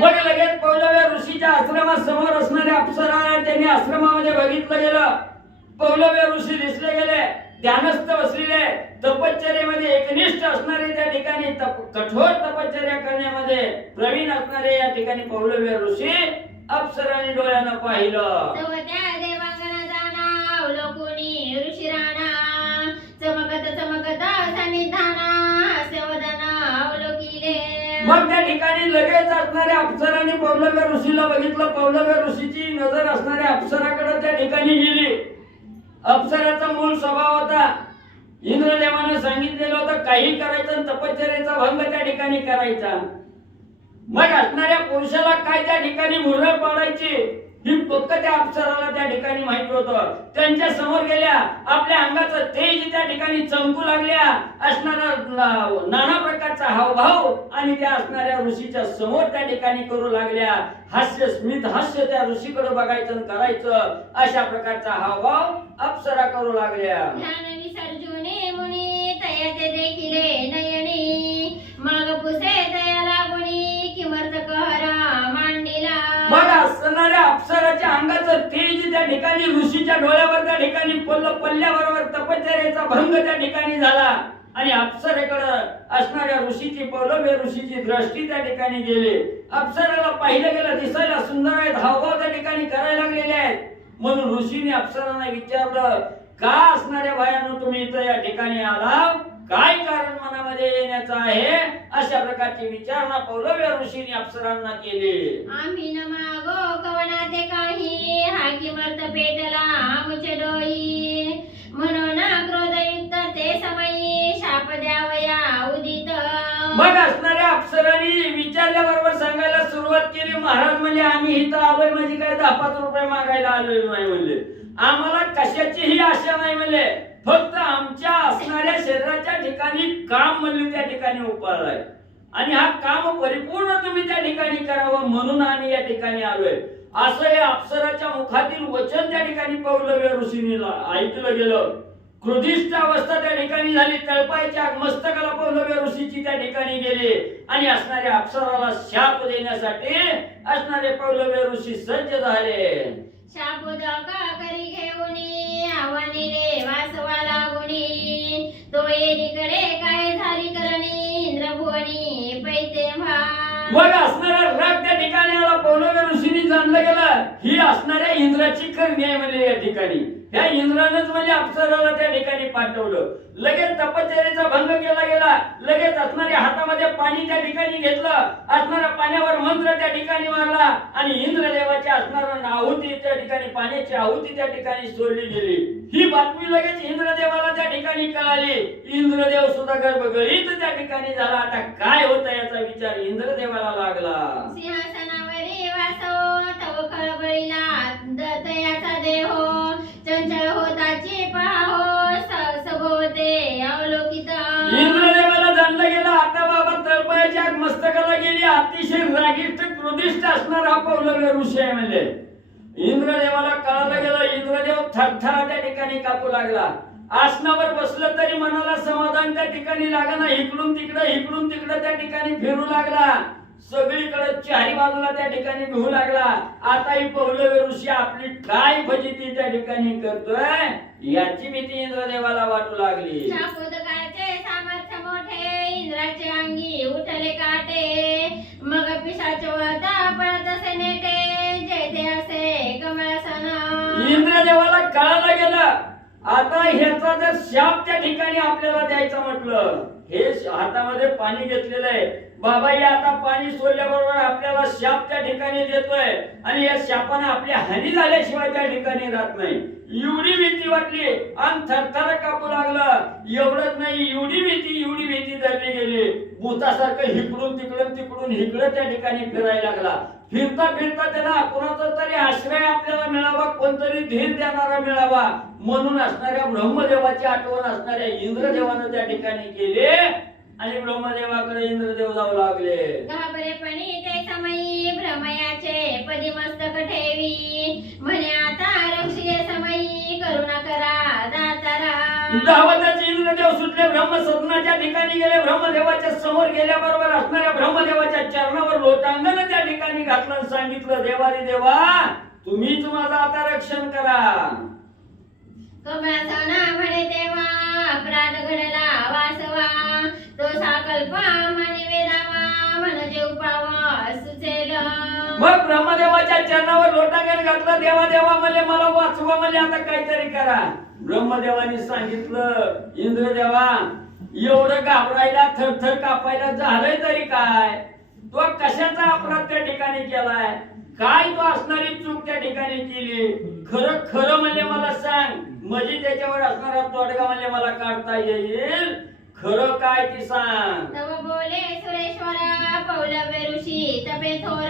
मग लगेच पौलव्य ऋषीच्या आश्रमासमोर असणाऱ्या अप्सरा त्यांनी आश्रमामध्ये बघितलं गेलं. पौलव्य ऋषी दिसले गेले, ध्यानस्थ बसलेले, तपश्चर्येमध्ये एकनिष्ठ असणारे, त्या ठिकाणी कठोर तपश्चर्या करण्यामध्ये प्रवीण असणारे या ठिकाणी पौलव्य ऋषी अप्सरांनी डोळ्यानं पाहिलं. तव त्या देवांगना जाना अवलोकुनी ऋषी राणा, चमकत चमकत सन्निधाना हास्यवदना अवलोकिले. मग त्या ठिकाणी लगेच असणाऱ्या अप्सरांनी पौलव्य ऋषीला बघितलं. पौलव्य ऋषीची नजर असणाऱ्या अप्सराकडे त्या ठिकाणी गेली. अप्सराचा मूळ स्वभाव होता, इंद्रदेवाने सांगितलेलं होतं काही करायचं, तपश्चर्येचा भंग त्या ठिकाणी करायचा. मग असणाऱ्या पुरुषाला काय त्या ठिकाणी भुरळ पडायची ही फक्त त्या अप्सराला त्या ठिकाणी माहिती होतं. त्यांच्या समोर गेल्या, आपल्या अंगाचं तेज त्या ठिकाणी चमकू लागल्या, असणारा नाना प्रकारचा हावभाव आणि त्या असणाऱ्या ऋषीच्या समोर त्या ठिकाणी करू लागल्या. हास्य स्मित हास्य त्या ऋषीकडे बघायचं करायचं, अशा प्रकारचा हावभाव अप्सरा करू लागल्या. ध्यान विसर्जुने मुनी तयाते देखिले नयनी, मग पुसे तया लागुनी किमर्थ कहरा मांडिला. मग असणाऱ्या अप्सराच्या अंगाचं तेज त्या ठिकाणी ऋषीच्या डोळ्यावर त्या ठिकाणी पडल्याबरोबर तपश्चर्येचा भंग त्या ठिकाणी झाला आणि अप्सरेकडे असणाऱ्या ऋषीची पौलव्य ऋषीची दृष्टी त्या ठिकाणी गेली. अप्सरेला पाहिलं गेलं, दिसायला सुंदर आहेत, हावभाव त्या ठिकाणी करायला लागलेले आहेत. म्हणून ऋषीने अप्सरांना विचारलं, का असणाऱ्या बायानो तुम्ही इथं या ठिकाणी आला, काय कारण मनामध्ये येण्याचं आहे? अशा प्रकारची विचारणा पौलव्य ऋषीने अप्सरांना केली. आम्ही न मागो कवनाते काही, हा किमर्थ पेटला आमुचे डोई, म्हणून क्रोधयुक्त ते समयी शाप द्यावया उदित. मग असणाऱ्या अप्सरांनी विचारल्याबरोबर सांगायला सुरुवात केली, महाराज म्हणजे आम्ही इथं आलोय म्हणजे काय 10-5 रुपये मागायला आलेलो नाही म्हणले, आम्हाला कशाचीही आशा नाही म्हणले, फक्त आमच्या असणाऱ्या शरीराच्या ठिकाणी काम म्हणले त्या ठिकाणी उपाळलाय आणि हा काम परिपूर्ण तुम्ही त्या ठिकाणी करावं म्हणून आम्ही या ठिकाणी आलोय. असं हे अप्सराच्या मुखातील वचन त्या ठिकाणी पौलव्य ऋषीने ऐकलं गेलं. क्रोधिष्ठ अवस्था त्या ठिकाणी झाली, तळपायच्या मस्तकाला पौलव्य ऋषीची त्या ठिकाणी गेली आणि असणाऱ्या अप्सराला शाप देण्यासाठी असणारे पौलव्य ऋषी सज्ज झाले. शापुदका करी घेऊनी आव्हानिले वासवा लागुनी, तो येरीकडे काय झाली करणी इंद्रभुवनी पैते भा. मग असणारा राग त्या ठिकाणी आला. पौलव्य ऋषींनी जाणलं गेलं ही असणाऱ्या इंद्राची करणी आहे म्हणजे या ठिकाणी. ह्या इंद्रानंच म्हणजे अप्सराला त्या ठिकाणी पाठवलं. लगेच तपश्चर्येचा भंग केला गेला. लगेच असणाऱ्या हातामध्ये पाणी त्या ठिकाणी घेतलं, असणाऱ्या पाण्यावर मंत्र त्या ठिकाणी मारला आणि इंद्रदेवाची असणारा आहुती त्या ठिकाणी पाण्याची आहुती त्या ठिकाणी सोडली गेली. ही बातमी लगेच इंद्रदेवाला त्या ठिकाणी कळाली. इंद्रदेव सुद्धा गर्भगळीत त्या ठिकाणी झाला. आता काय होतं याचा विचार इंद्रदेवाला लागला. सिंहासनावरी वासो तव खळबळीला दयाचा देहो, चंचल होताची पाहो सभोवते अवलोकित. इंद्रदेवाला जाणलं गेलं आता बाबा तळपायाच्या मस्तकाला गेली. अतिशय रागिष्ट क्रोधिष्ठ असणारा हा पौलव्य ऋषी आहे म्हणजे. इंद्रदेवाला कळालं गेलं. इंद्रदेव थरथरा त्या ठिकाणी कापू लागला. आसनावर बसलं तरी मनाला समाधान त्या ठिकाणी लागना. इकडून तिकडं त्या ठिकाणी फिरू लागला. सगळीकडे चारी बाजूला त्या ठिकाणी भिवू लागला. आता ही पौलव ऋषी आपली काय फजिती त्या ठिकाणी करतोय याची भीती इंद्रदेवाला वाटू लागली. शापुदकाचे सामर्थ्य मोठे इंद्राचे अंगी उठले काटे मग पिशाच वळता पळत असे नेटे जय ते असे कमळासन. इंद्रदेवाला कळायला गेलं आता ह्याचा जर शाप त्या ठिकाणी आपल्याला द्यायचा म्हटलं, हे हातामध्ये पाणी घेतलेलं आहे बाबा, हे आता पाणी सोडल्याबरोबर आपल्याला शाप त्या ठिकाणी देतोय आणि या शापाने आपली हानी झाल्याशिवाय त्या ठिकाणी राहत नाही. एवढी भीती वाटली आणि थरथर कापू लागलं. एवढंच नाही, एवढी भीती धरली गेली. भूतासारखं हिकडून तिकडून हिकडं त्या ठिकाणी फिरायला लागला. फिरता त्याला कोणाचा तरी आश्रय आपल्याला मिळावा, कोणतरी धीर देणारा मिळावा म्हणून असणाऱ्या ब्रह्मदेवाची आठवण असणाऱ्या इंद्रदेवानं त्या ठिकाणी केली आणि ब्रह्मदेवाकडे इंद्रदेव जाऊ लागले. घाबरेपणी ते समयी भ्रमयाचे पदी मस्तक ठेवी म्हणे आता रक्षीय समयी करुणा करा दातारा. धावताचे इंद्रदेव सुटले, ब्रह्मसदनाच्या ठिकाणी गेले. ब्रह्मदेवाच्या समोर गेल्याबरोबर असणाऱ्या ब्रह्मदेवाच्या चरणावर लोटांगण त्या ठिकाणी घातलं आणि सांगितलं देवारी देवा तुम्हीच माझं आता रक्षण करा. कमळासना म्हणे तेव्हा अपराध घडला वासवा तो साकल्पा म्हणे वेदावा म्हण जीव पावा सुचेल. मग ब्रह्मदेवाच्या चरणावर लोटांगण घातलं. देवा देवा म्हणले मला वाचवा, म्हणले आता काहीतरी करा. ब्रह्मदेवानी सांगितलं इंद्रदेवा एवढं घाबरायला थरथर कापायला झालंय तरी काय, तो कशाचा अपराध त्या ठिकाणी केलाय, काय तो असणारी चूक त्या ठिकाणी केली, खरं म्हणले मला सांग, म्हणजे त्याच्यावर असणारा तोडगा म्हणले मला काढता येईल, खरं काय ती सांग. तव बोले सुरेश्वर पौलव्य ऋषी तपे थोर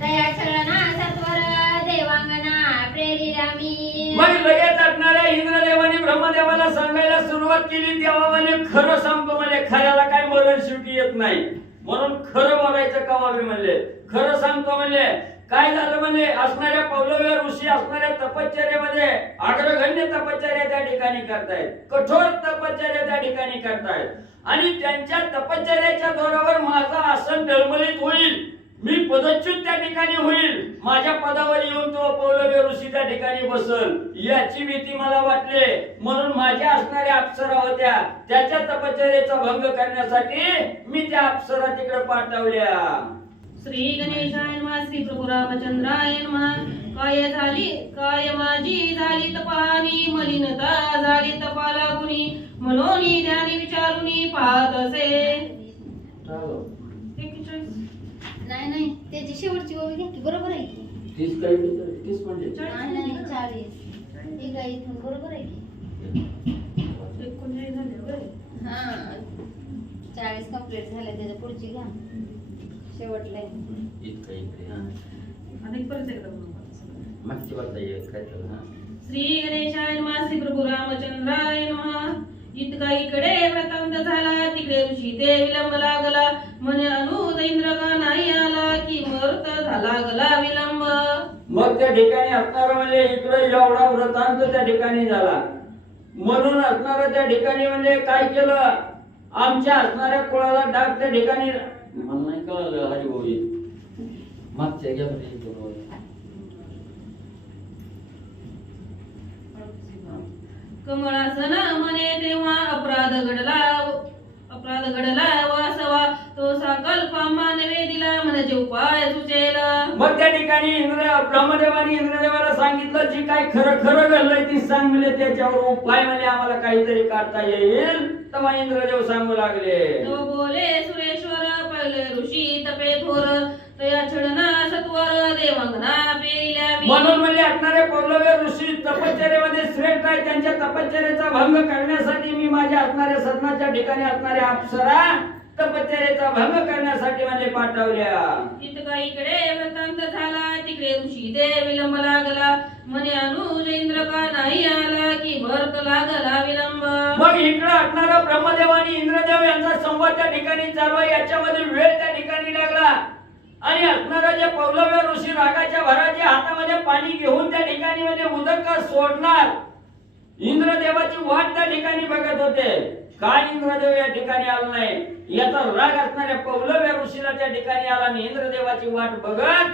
दया छळना सत्वर देवांगना प्रेरिला मी. मग लगेच असणाऱ्या इंद्रदेवाने ब्रह्मदेवाला सांगायला सुरुवात केली. देवा म्हणे खरं सांगतो, म्हणजे खऱ्याला काय मरण शेवटी येत नाही म्हणून खरं बोलायचं कवावे म्हणले. खरं सांगतो म्हणले काय झालं म्हणले असणाऱ्या पौलव्य ऋषी असणाऱ्या तपश्चर्यामध्ये अग्रगण्य तपश्चर्या त्या ठिकाणी करतायत, कठोर तपश्चर्या त्या ठिकाणी करतायत आणि त्यांच्या तपश्चर्याच्या जोरावर माझं आसन डळमळीत होईल, मी पदच्युत त्या ठिकाणी होईल, माझ्या पदावर येऊन तो पौलव्य ऋषी त्या ठिकाणी बसल याची भीती मला वाटली. म्हणून माझ्या असणाऱ्या अप्सरा होत्या त्याच्या तपश्चर्याचा भंग करण्यासाठी मी त्या अप्सरा तिकडे पाठवल्या. श्री गणेशाय नमः. श्री प्रभू रामचंद्राय नमः. काय माझी झाली तपानी मलिनता झाली तपाला गुणी म्हणून ध्यानी विचारुनी पाहत असे. नाही त्याची शेवटची ओवी घ्या की बरोबर आहे की 30 म्हणजे नाही 40 हे काय इथून बरोबर आहे की 40 कंप्लीट झाले त्याच्या पुढची घ्या शेवटला इतकं इकडे हा आणि परत एकदा मागची बाजू आहे काय तर हा. श्री गणेशाय नमः. श्री प्रभू रामचंद्राय नमः. इतका इकडे वृत्तांत झाला तिकडे ऋषी ते विलंब लागला म्हणे अनुज इंद्र का नाही आला की मृत झाला गला विलंब. मग त्या ठिकाणी असणारा म्हणजे इकडे एवढा वृत्तांत त्या ठिकाणी झाला म्हणून असणारा त्या ठिकाणी म्हणजे काय केलं आमच्या असणाऱ्या कुळाला डाग त्या ठिकाणी मला नाही कळलं हरिभाऊ मागच्या घ्या कमळासन म्हणे तेव्हा अपराध घडला वासवा तो संकल्प मानवे दिला म्हणजे उपाय सुचेल. मग त्या ठिकाणी ब्रह्मदेवाने इंद्रदेवाला सांगितलं जी काय खरं घडलंय ती सांग म्हणजे त्याच्यावर उपाय म्हणजे आम्हाला काहीतरी काढता येईल. तेव्हा इंद्रदेव सांगू लागले. तो बोले सुरेश्वर पहिले ऋषी तपे थोर तया छडना सत्वर देवांगना पेरिल्या. म्हणून म्हणजे असणारे पौलव्य ऋषी तपश्चर्यामध्ये श्रेष्ठ आहे, त्यांच्या तपश्चर्याचा भंग करण्यासाठी मी माझ्या असणाऱ्या सदनाच्या ठिकाणी असणाऱ्या अप्सरा तपश्चर्याचा भंग करण्यासाठी म्हणजे पाठवल्या. इतका इकडे वृत्तांत झाला तिकडे ऋषी ते विलंब लागला म्हणे अनुज इंद्र का नाही आला की भरत लागला विलंब. मग इकडे असणारा ब्रह्मदेव आणि इंद्रदेव यांचा संवाद त्या ठिकाणी चालू आहे. याच्यामध्ये वेळ त्या ठिकाणी लागला आणि असणारा जे पौलव्य ऋषी रागाच्या भराच्या हातामध्ये पाणी घेऊन त्या ठिकाणी म्हणजे उदक सोडणार इंद्रदेवाची वाट त्या ठिकाणी बघत होते. काय इंद्रदेव या ठिकाणी आला नाही याचा राग असणाऱ्या पौलव्य ऋषीला त्या ठिकाणी आला आणि इंद्रदेवाची वाट बघत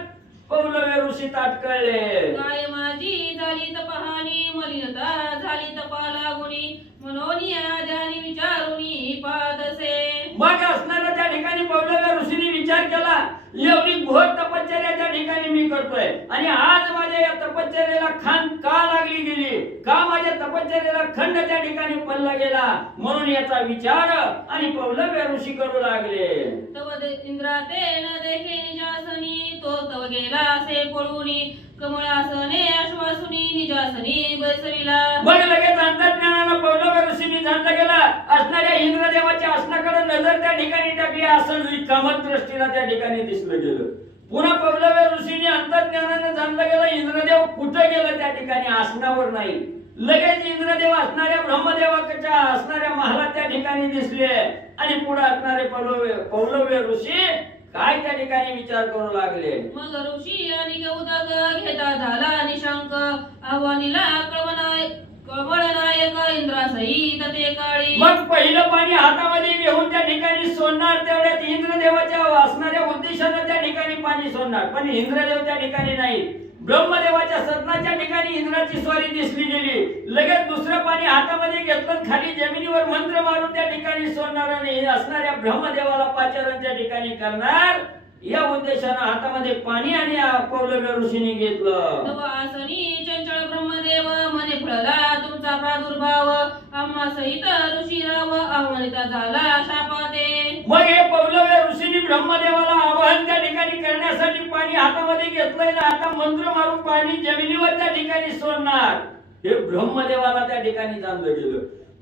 पौलव्य ऋषी ताटकळले. काय माझी झाली तपहानी मलिनता झाली तपा लागुनी म्हणून या ध्यानी विचारुनी पादसे. मग असणारा त्या ठिकाणी पौलव्य ऋषीने विचार केला, एवढी घोर तपश्चर्या त्या ठिकाणी मी करतोय आणि आज माझ्या या तपश्चर्याला खान का लागली गेली, का माझ्या तपश्चर्याला खंड त्या ठिकाणी पडला गेला, म्हणून याचा विचार आणि पौलव्य ऋषी करू लागले. तव इंद्राते न देखे निजासनी तो तव गेला असे पळूनी कमळासने आश्वासुनी निजासनी बैसविला. मग लगेच अंतर्ज्ञानानं पौलव्य ऋषींनी जाणला गेला असणाऱ्या इंद्रदेवाच्या आसनाकडे नजर त्या ठिकाणी टाकली. आसन रिकामत दृष्टीला त्या ठिकाणी दिसलं गेलं. पुन्हा पौलव्य ऋषींनी अंतर्ज्ञानानं जाणलं गेलं इंद्रदेव कुठे गेलं, त्या ठिकाणी आसनावर नाही. लगेच इंद्रदेव असणाऱ्या ब्रह्मदेवाच्या असणाऱ्या महालात त्या ठिकाणी दिसले आणि पुढे असणारे पौलव्य ऋषी काय त्या ठिकाणी विचार करू लागले. मग ऋषी आणि उदक घेता झाला निशंक आव्हानीला कळवळनायक इंद्रासहित ते काळी. मग पहिलं पाणी हातामध्ये घेऊन त्या ठिकाणी सोडणार, तेवढ्यात इंद्रदेवाच्या असणाऱ्या उद्देशाने त्या ठिकाणी पाणी सोडणार, पण इंद्रदेव त्या ठिकाणी नाही. ब्रह्मदेवाच्या सदनाच्या ठिकाणी इंद्राची स्वारी दिसली गेली. लगेच दुसरं पाणी हातामध्ये घेतलं, खाली जमिनीवर मंत्र मारून त्या ठिकाणी सोडणार आणि असणाऱ्या ब्रह्मदेवाला पाचारण त्या ठिकाणी करणार, या उद्देशाने हातामध्ये पाणी आणि पौलव्य ऋषीने घेतलं. तव आसनी चंचल ब्रह्मदेव मने फळला तुमचा प्रादुर्भाव आम्हा सहित ऋषीराव आव्हानिता झाला शापाते. मग हे पौलव्य ऋषींनी ब्रह्मदेवाला आवाहन त्या ठिकाणी करण्यासाठी पाणी हातामध्ये घेतलंय ना, आता मंत्र मारून पाणी जमिनीवर त्या ठिकाणी सोडणार, हे ब्रह्मदेवाला त्या ठिकाणी जाणलं गेलं.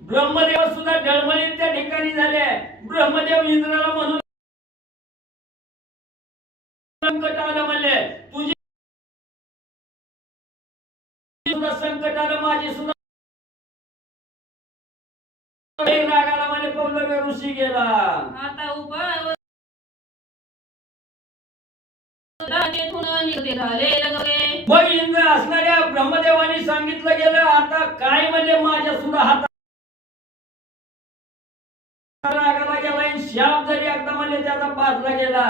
ब्रह्मदेव सुद्धा डळमळीत त्या ठिकाणी झाले. ब्रह्मदेव इंद्राला म्हणून संकट आलं म्हणले, तुझी सुद्धा संकट आलं, माझी सुद्धा रागाला म्हणे पौलव्य ऋषी गेला. आता उपाय झाले लगवे. मग इंद्र असणाऱ्या ब्रह्मदेवानी सांगितलं गेलं, आता काय म्हणजे माझ्या सुद्धा हातात रागाला गेला, शाप जरी एकदा म्हणजे त्याचा बाजला गेला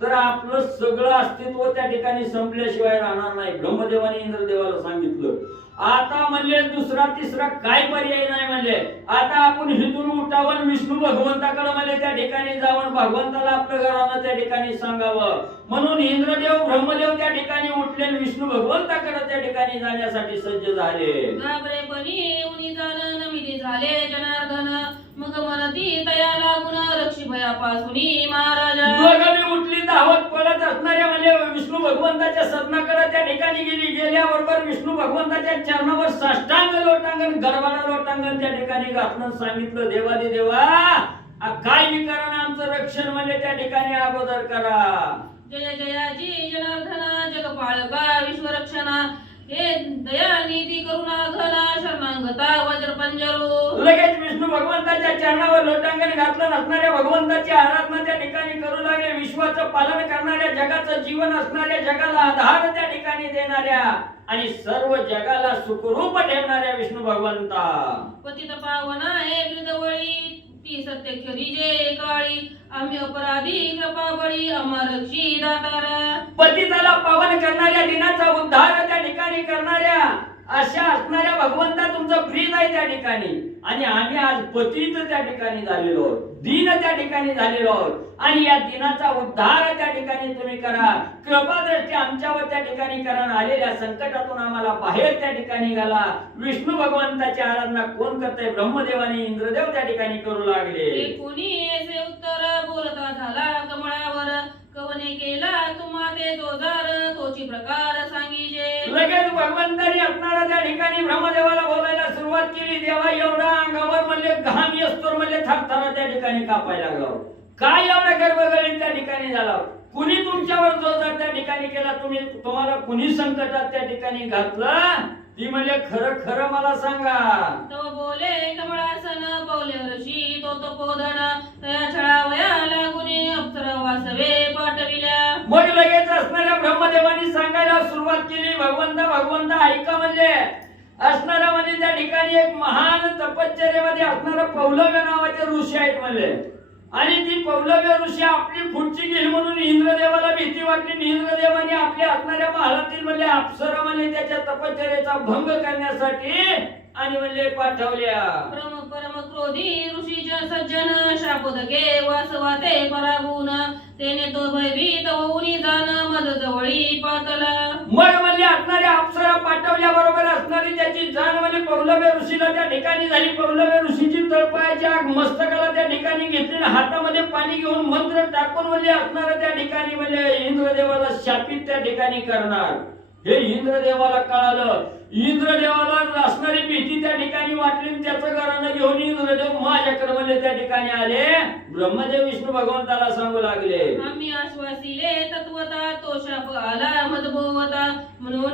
तर आपलं सगळं अस्तित्व त्या ठिकाणी संपल्याशिवाय राहणार नाही. ब्रह्मदेवाने इंद्रदेवाला सांगितलं, आता म्हणले दुसरा तिसरा काय पर्याय नाही म्हणले, आता आपण हिथून उठावं विष्णू भगवंताकडे म्हणले त्या ठिकाणी जावं, भगवंताला आपलं घरानं त्या ठिकाणी सांगावं. म्हणून इंद्रदेव ब्रह्मदेव त्या ठिकाणी उठले, विष्णू भगवंताकडे त्या ठिकाणी जाण्यासाठी सज्ज झाले. घाबरेपणी उनी जाण नमिली झाले जनार्दन मग मनती तया लागून रक्षी भयापासूनी महाराजा. दोघांनी उठली धावत पडत असणाऱ्या म्हणजे विष्णू भगवंताच्या सदनाकडे त्या ठिकाणी गेली. गेल्याबरोबर विष्णू भगवंताच्या चरणावर साष्टांग लोटांगण गरबाला लोटांगण त्या ठिकाणी घातलं, सांगितलं देवादी देवा काय विकारानं आमचं रक्षण म्हणजे त्या ठिकाणी अगोदर करा. जय जयाजी जनार्दना जगपाळका विश्वरक्षणा हे दया नीती करुणा घना शरणांगता वज्र पंजरो. लगेच विष्णू भगवंताच्या चरणावर लोटांगण घातलं, नसणाऱ्या भगवंताची आराधना त्या ठिकाणी करू लागले. विश्वाचं पालन करणाऱ्या, जगाचं जीवन असणाऱ्या, जगाला आधार त्या ठिकाणी देणाऱ्या आणि सर्व जगाला सुखरूप ठेवणाऱ्या विष्णू भगवंता. पतित पावना हे वृद्धवळी ती सत्य खरी जे काळी आम्ही अपराधी कृपा बळी अमरक्षी दातारा. पतिताला पावन करणाऱ्या, दिनाचा उद्धार त्या ठिकाणी करणाऱ्या अशा असणाऱ्या भगवंता तुमचं प्रीत आहे त्या ठिकाणी. आणि आम्ही आज पतित त्या ठिकाणी झालेलो आहोत, दीन त्या ठिकाणी झालेलो आहोत आणि या दिनाचा उद्धार त्या ठिकाणी तुम्ही करा. कृपा दृष्टी आमच्यावर त्या ठिकाणी करा, आलेल्या संकटातून आम्हाला बाहेर त्या ठिकाणी घाला. विष्णू भगवंताची आराधना कोण करते? ब्रह्मदेव आणि इंद्रदेव त्या ठिकाणी करू लागले. कोणी याचे उत्तर बोलता झाला कमळावर कवने केला तुम्हा ते जोजार तोची प्रकार सांगीजे. लगेच भगवंतानी असणारा त्या ठिकाणी ब्रह्मदेवाला बोलायला सुरुवात केली. देवा एवढा अंगावर म्हणले घाम येस्तोर म्हणले थरथर त्या ठिकाणी कापायला लागला, काय एवढा गर्भगळीत त्या ठिकाणी झाला, कुणी तुमच्यावर जोरदार त्या ठिकाणी केला, तुम्हाला कुणी संकटात त्या ठिकाणी घातलं, ती म्हणजे खरं खरं मला सांगा. तो बोले कमळासन पौले ऋषी तो पोधन तया छळावया लागुने अप्सर वासवे पाठविल्या. मग लगेच असणाऱ्या ब्रह्मदेवानी सांगायला सुरुवात केली, भगवंता ऐका म्हणजे असणारा म्हणजे त्या ठिकाणी एक महान तपश्चर्यामध्ये असणारा पौलव्य नावाचे ऋषी आहेत म्हणले आणि ती पौलव्य ऋषी आपली पुढची गेली म्हणून वाटली इंद्रदेवाने आपल्या असणाऱ्या महालातील म्हणजे अप्सरा म्हणजे त्याच्या तपश्चर्याचा भंग करण्यासाठी आणि म्हणजे पाठवल्या. परम क्रोधी ऋषीच्या सज्जन शापोदके वासवाते परागुण तेने तो भयभीत होऊन जाण मज जवळी पातला. मग म्हणजे असणाऱ्या अप्सरा पाठवल्या बरोबर असणारी त्याची जाण म्हणजे पौलव्य ऋषीला त्या ठिकाणी झाली. पौलव्य ऋषीची तळपायाची आग मस्तकाला त्या ठिकाणी घेतली आणि हातामध्ये पाणी घेऊन मंत्र टाकून म्हणजे असणाऱ्या त्या ठिकाणी म्हणजे इंद्रदेवाला शापित त्या ठिकाणी करणार. हे इंद्रदेवाला कळालं. इंद्रदेवाला असणारी भीती त्या ठिकाणी वाटली. त्याचं घरानं घेऊन इंद्रदेव माझ्याकडे म्हणजे त्या ठिकाणी आले. ब्रह्मदेव विष्णू भगवंताला सांगू लागले, आम्ही आश्वासिले तत्वता तो शाप आला मजबोवता म्हणून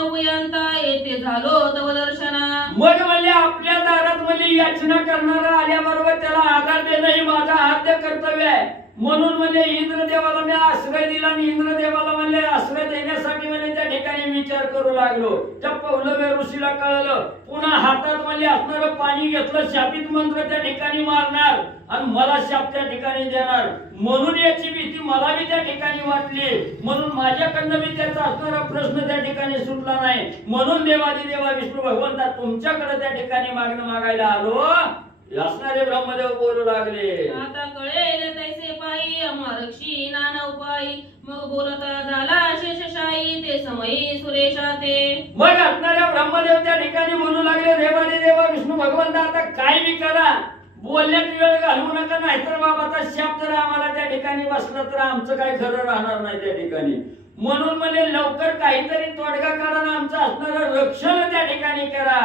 उभयांता येते झालो तव दर्शना. मग म्हणजे आपल्या दारात म्हणजे याचना करणारा आल्याबरोबर त्याला आधार देणं हे माझं आद्य कर्तव्य आहे. म्हणून म्हणजे इंद्रदेवाला मी आश्रय दिला आणि इंद्रदेवाला म्हणजे आश्रय देण्यासाठी म्हणजे त्या ठिकाणी विचार करू लागलो. त्या पौलव्य ऋषीला कळलं. पुन्हा हातात म्हणजे असणारं पाणी घेतलं. शापित मंत्र त्या ठिकाणी मारणार आणि मला शाप त्या ठिकाणी देणार. म्हणून याची भीती मला बी त्या ठिकाणी वाटली. म्हणून माझ्याकडनं बी त्याचा असणारा प्रश्न त्या ठिकाणी सुटला नाही. म्हणून देवा विष्णू भगवंता तुमच्याकडे त्या ठिकाणी मागायला आलो. असणारे ब्रह्मदेव बोलू लागले, आता कळेल तैसे पायी अमरक्षी नाना उपायी मग बोलता झाला शेषशाही ते समयी सुरेशा ते. मग असणाऱ्या ब्रह्मदेव त्या ठिकाणी बोलू लागले, देवा विष्णू भगवंता आता काय बी करा, बोलण्यात वेळ घालवू नका, नाहीतर बाबाचा शाप जर आम्हाला त्या ठिकाणी बसला तर आमचं काय खरं राहणार नाही त्या ठिकाणी. म्हणून म्हणजे लवकर काहीतरी तोडगा काढा, आमचं असणारं रक्षण त्या ठिकाणी करा,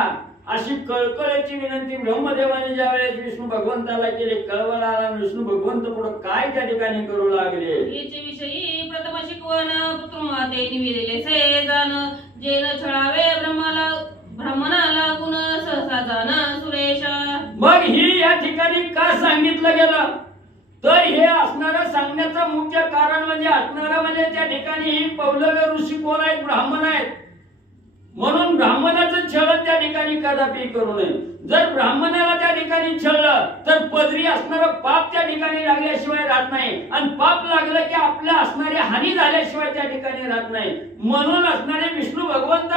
अशी कळकळीची विनंती ब्रह्मदेवाने ज्या वेळेस विष्णू भगवंताला केली. कळवळा आला. विष्णू भगवंत पुढे काय त्या ठिकाणी करू लागले. याचे विषयी प्रथम शिकवण पुत्रमाते निवेदिले से जाण जेन छळावे ब्राह्मणाला गुण सहसा जाण सुरेशा. मग ही या ठिकाणी का सांगितलं गेलं तर हे असणारं सांगण्याचं मुख्य कारण म्हणजे असणारं म्हणजे त्या ठिकाणी ही पौलव्य ऋषी कोण आहेत, ब्राह्मण आहेत. म्हणून ब्राह्मणाचं छळ त्या ठिकाणी कदापि करू नये. जर ब्राह्मणाला त्या ठिकाणी छळलं तर पदरी असणारं पाप त्या ठिकाणी लागल्याशिवाय राहत नाही आणि पाप लागलं की आपल्या असणारी हानी झाल्याशिवाय त्या ठिकाणी राहत नाही. म्हणून असणारे विष्णू भगवंत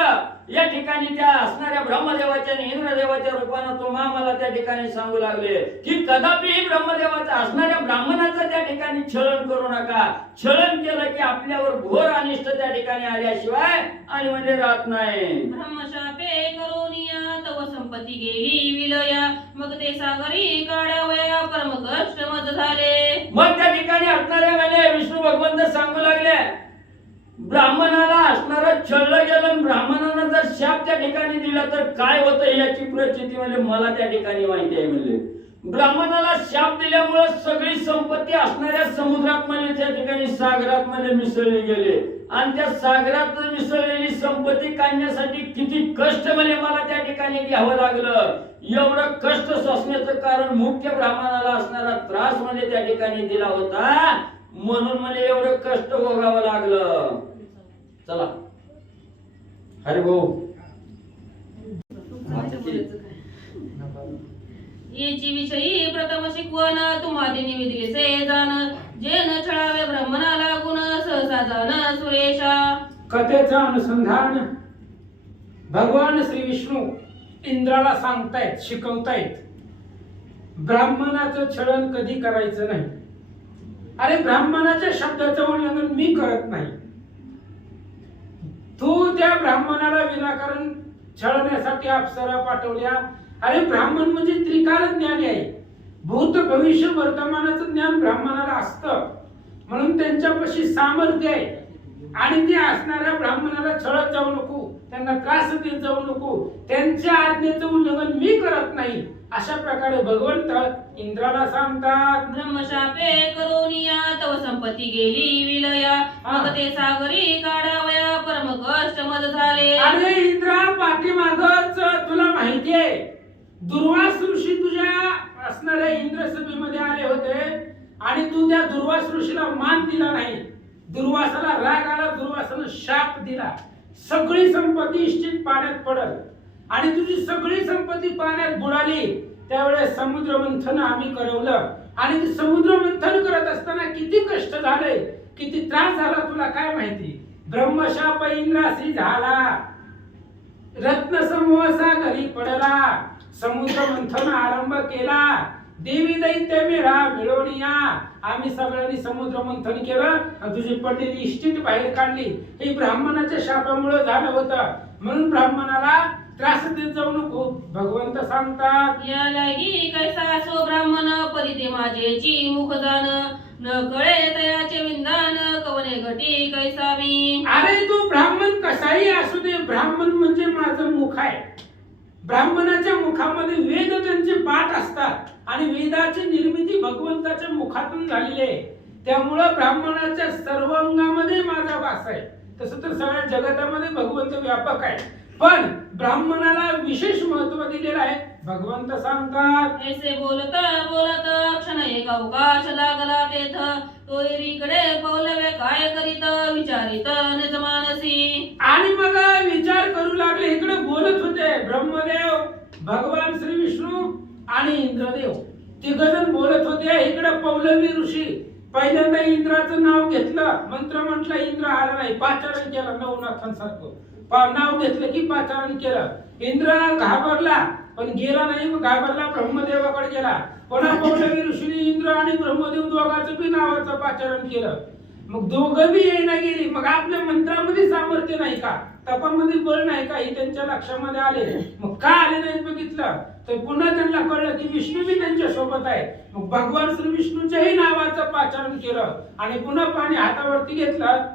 या ठिकाणी त्या असणाऱ्या ब्रह्मदेवाच्या आणि इंद्रदेवाच्या रूपानं तुम्हा मला त्या ठिकाणी सांगू लागले की कदापि ब्रह्मदेवाचा असणाऱ्या ब्राह्मणाचं त्या ठिकाणी छळण करू नका. छळण केलं की आपल्यावर घोर अनिष्ट त्या ठिकाणी आल्याशिवाय आणि म्हणजे राहत नाही. ब्रह्मशापे करोनिया तव संपत्ती गेली विलया मग ते सागरी काढावया परम कष्ट मज झाले. मग त्या ठिकाणी असणारे म्हणजे विष्णू भगवंत सांगू लागले ब्राह्मणाला असणारं छळलं गेलं आणि ब्राह्मणानं जर शाप त्या ठिकाणी दिला तर काय होतं याची प्रचिती म्हणजे मला त्या ठिकाणी माहिती आहे. म्हणजे ब्राह्मणाला शाप दिल्यामुळे सगळी संपत्ती असणाऱ्या समुद्रात म्हणजे त्या ठिकाणी सागरात म्हणजे मिसळली गेली आणि त्या सागरात मिसळलेली संपत्ती काढण्यासाठी किती कष्ट म्हणजे मला त्या ठिकाणी घ्यावं लागलं. एवढं कष्ट सोसण्याचं कारण मुख्य ब्राह्मणाला असणारा त्रास म्हणजे त्या ठिकाणी दिला होता. म्हणून मला एवढं कष्ट भोगावं लागलं. चला हरी भाऊ याची विषयी प्रथम शिकवण तुम्हाला निवेदिले से जाण जेन छळावे ब्राह्मणाला गुण सहसा जाण सुरेशा. कथेचं अनुसंधान भगवान श्री विष्णू इंद्राला सांगतायत, शिकवतायत ब्राह्मणाचं छळण कधी करायचं नाही. अरे ब्राह्मणाच्या शब्दाचं उल्लंघन मी करत नाही. तू त्या ब्राह्मणाला विनाकारण छळण्यासाठी अप्सरा पाठवल्या. अरे ब्राह्मण म्हणजे त्रिकाल ज्ञानी आहे. भूत भविष्य वर्तमानाचं ज्ञान ब्राह्मणाला असतं म्हणून त्यांच्यापाशी सामर्थ्य आहे. आणि ते असणाऱ्या ब्राह्मणाला छळत जाऊ नको, त्यांना त्रास देत जाऊ नको, त्यांच्या आज्ञेचं उल्लंघन मी करत नाही अशा प्रकारे भगवंत इंद्राला सांगतात. ब्रह्मशापे करोनिया तव संपत्ती गेली विलया मग ते सागरी काढावया परम कष्ट मज झाले. अरे इंद्रा पाठीमागच तुला माहिती आहे दुर्वास ऋषी तुझ्या असणाऱ्या इंद्रसभेमध्ये आले होते आणि तू त्या दुर्वास ऋषीला मान दिला नाही. दुर्वासाला राग आला, दुर्वासानं शाप दिला, सगळी संपत्ती निश्चित पाण्यात पडल आणि तुझी सगळी संपत्ती पाण्यात बुडाली. त्यावेळेस समुद्र मंथन आम्ही करवलं आणि ते समुद्र मंथन करत असताना किती कष्ट झाले, किती त्रास झाला तुला काय माहिती. ब्रह्मशाप इंद्रासी झाला, रत्न समूहाचा घरी पडला, समुद्र मंथन आरंभ केला, देवी दैत्य मेळा मिळवणिया. आम्ही सगळ्यांनी समुद्र मंथन केलं आणि तुझी पडलेली इष्टिट बाहेर काढली. हे ब्राह्मणाच्या शापामुळे झालं होतं, म्हणून ब्राह्मणाला त्रास देत जाऊ नको भगवंत सांगतात. या लागी कैसा सो ब्राह्मण परिते माझेची मुख जाण, न कळे तयाचे विंदान कवने घटी कैसा मी. अरे तू ब्राह्मण कसाही असू दे, ब्राह्मण म्हणजे माझं मुख आहे. ब्राह्मणाच्या मुखामध्ये वेद त्यांचे पाठ असतात आणि वेदाची निर्मिती भगवंताच्या मुखातून झालेली आहे. त्यामुळं ब्राह्मणाच्या सर्व अंगामध्ये माझा वास आहे. तसं तर सगळ्या जगतामध्ये भगवंत व्यापक आहे, पण ब्राह्मणाला विशेष महत्व दिलेलं आहे. भगवंत सांगतात, ऐसे बोलत बोलत क्षण एक अवकाश लागला तेथ, तोयरीकडे पौलवे काय करीत विचारित निज मानसी. आणि मग विचार करू लागले. इकडे बोलत होते ब्रह्मदेव, भगवान श्री विष्णू आणि इंद्रदेव, तिघजण बोलत होते. इकडे पौलवी ऋषी पहिल्यांदा इंद्राचं नाव घेतलं, मंत्र म्हटलं, इंद्र आला नाही, पाचारण केलं नवनाथांसारखं. नाव घेतलं की पाचारण केलं. इंद्र घाबरला पण गेला नाही, मग घाबरला ब्रह्मदेवाकडे गेला. पुन्हा पौलवी ऋषीने इंद्र आणि ब्रह्मदेव दोघांचं बी नावाचं पाचारण केलं. मग दोघं बी येईना गेली. मग आपल्या मंत्रामध्ये सामर्थ्य नाही का, तपामध्ये बळ नाही का, हे त्यांच्या लक्षामध्ये आले. मग का आले नाही बघितलं तर पुन्हा त्यांना कळलं की विष्णू बी त्यांच्या सोबत आहे. मग भगवान श्री विष्णूच्याही नावाचं पाचारण केलं आणि पुन्हा पाणी हातावरती घेतलं.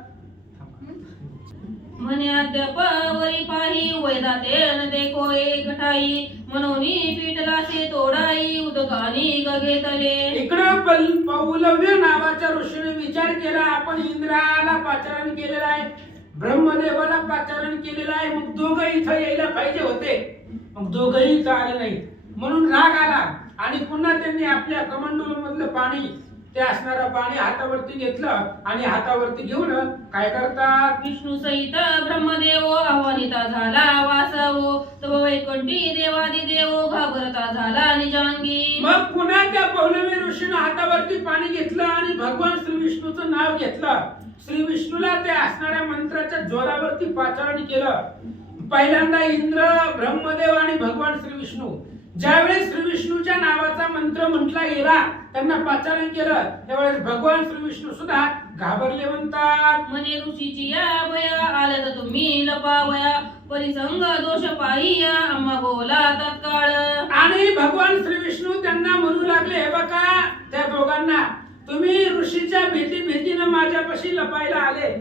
म्हणे अद्याप वरी पाही वैदातेन देखो एक ठाई, मनोनी पीठलासे तोडाई उदकानी गगेतले. इकडं पौलव्य नावाच्या ऋषीने विचार केला, आपण इंद्राला पाचारण केलेलं आहे, ब्रह्मदेवाला पाचारण केलेलं आहे, मग दोघं इथं यायला पाहिजे होते. मग दोघंही इथं आले नाही, म्हणून राग आला आणि पुन्हा त्यांनी आपल्या कमंडलू मधलं पाणी, ते असणारं पाणी हातावरती घेतलं आणि हातावरती घेऊन काय करतात, विष्णू सहित ब्रह्मदेव आव्हानिता झाला वासवो, तव वैकुंठी देवादी देव घाबरता झाला निजांगी. मग पुन्हा त्या पौलवी ऋषीने हातावरती पाणी घेतलं आणि भगवान श्री विष्णूचं नाव घेतलं. श्री विष्णूला त्या असणाऱ्या मंत्राच्या जोरावरती पाचारण केलं. पहिल्यांदा इंद्र, ब्रह्मदेव आणि भगवान श्री विष्णू, ज्यावेळेस श्री विष्णूच्या नावाचा मंत्र म्हटला गेला, त्यांना पाचारण केलं, त्यावेळेस भगवान श्री विष्णू सुद्धा घाबरले. म्हणतात, म्हणे ऋषीची या भया आल्या तर तुम्ही लपावया, परिसंग दोष पाहिया आम्हा बोला तत्काळ. आणि भगवान श्री विष्णू त्यांना म्हणू लागले, हे बघा त्या दोघांना, तुम्ही ऋषीच्या भीतीनं माझ्यापाशी लपायला आले,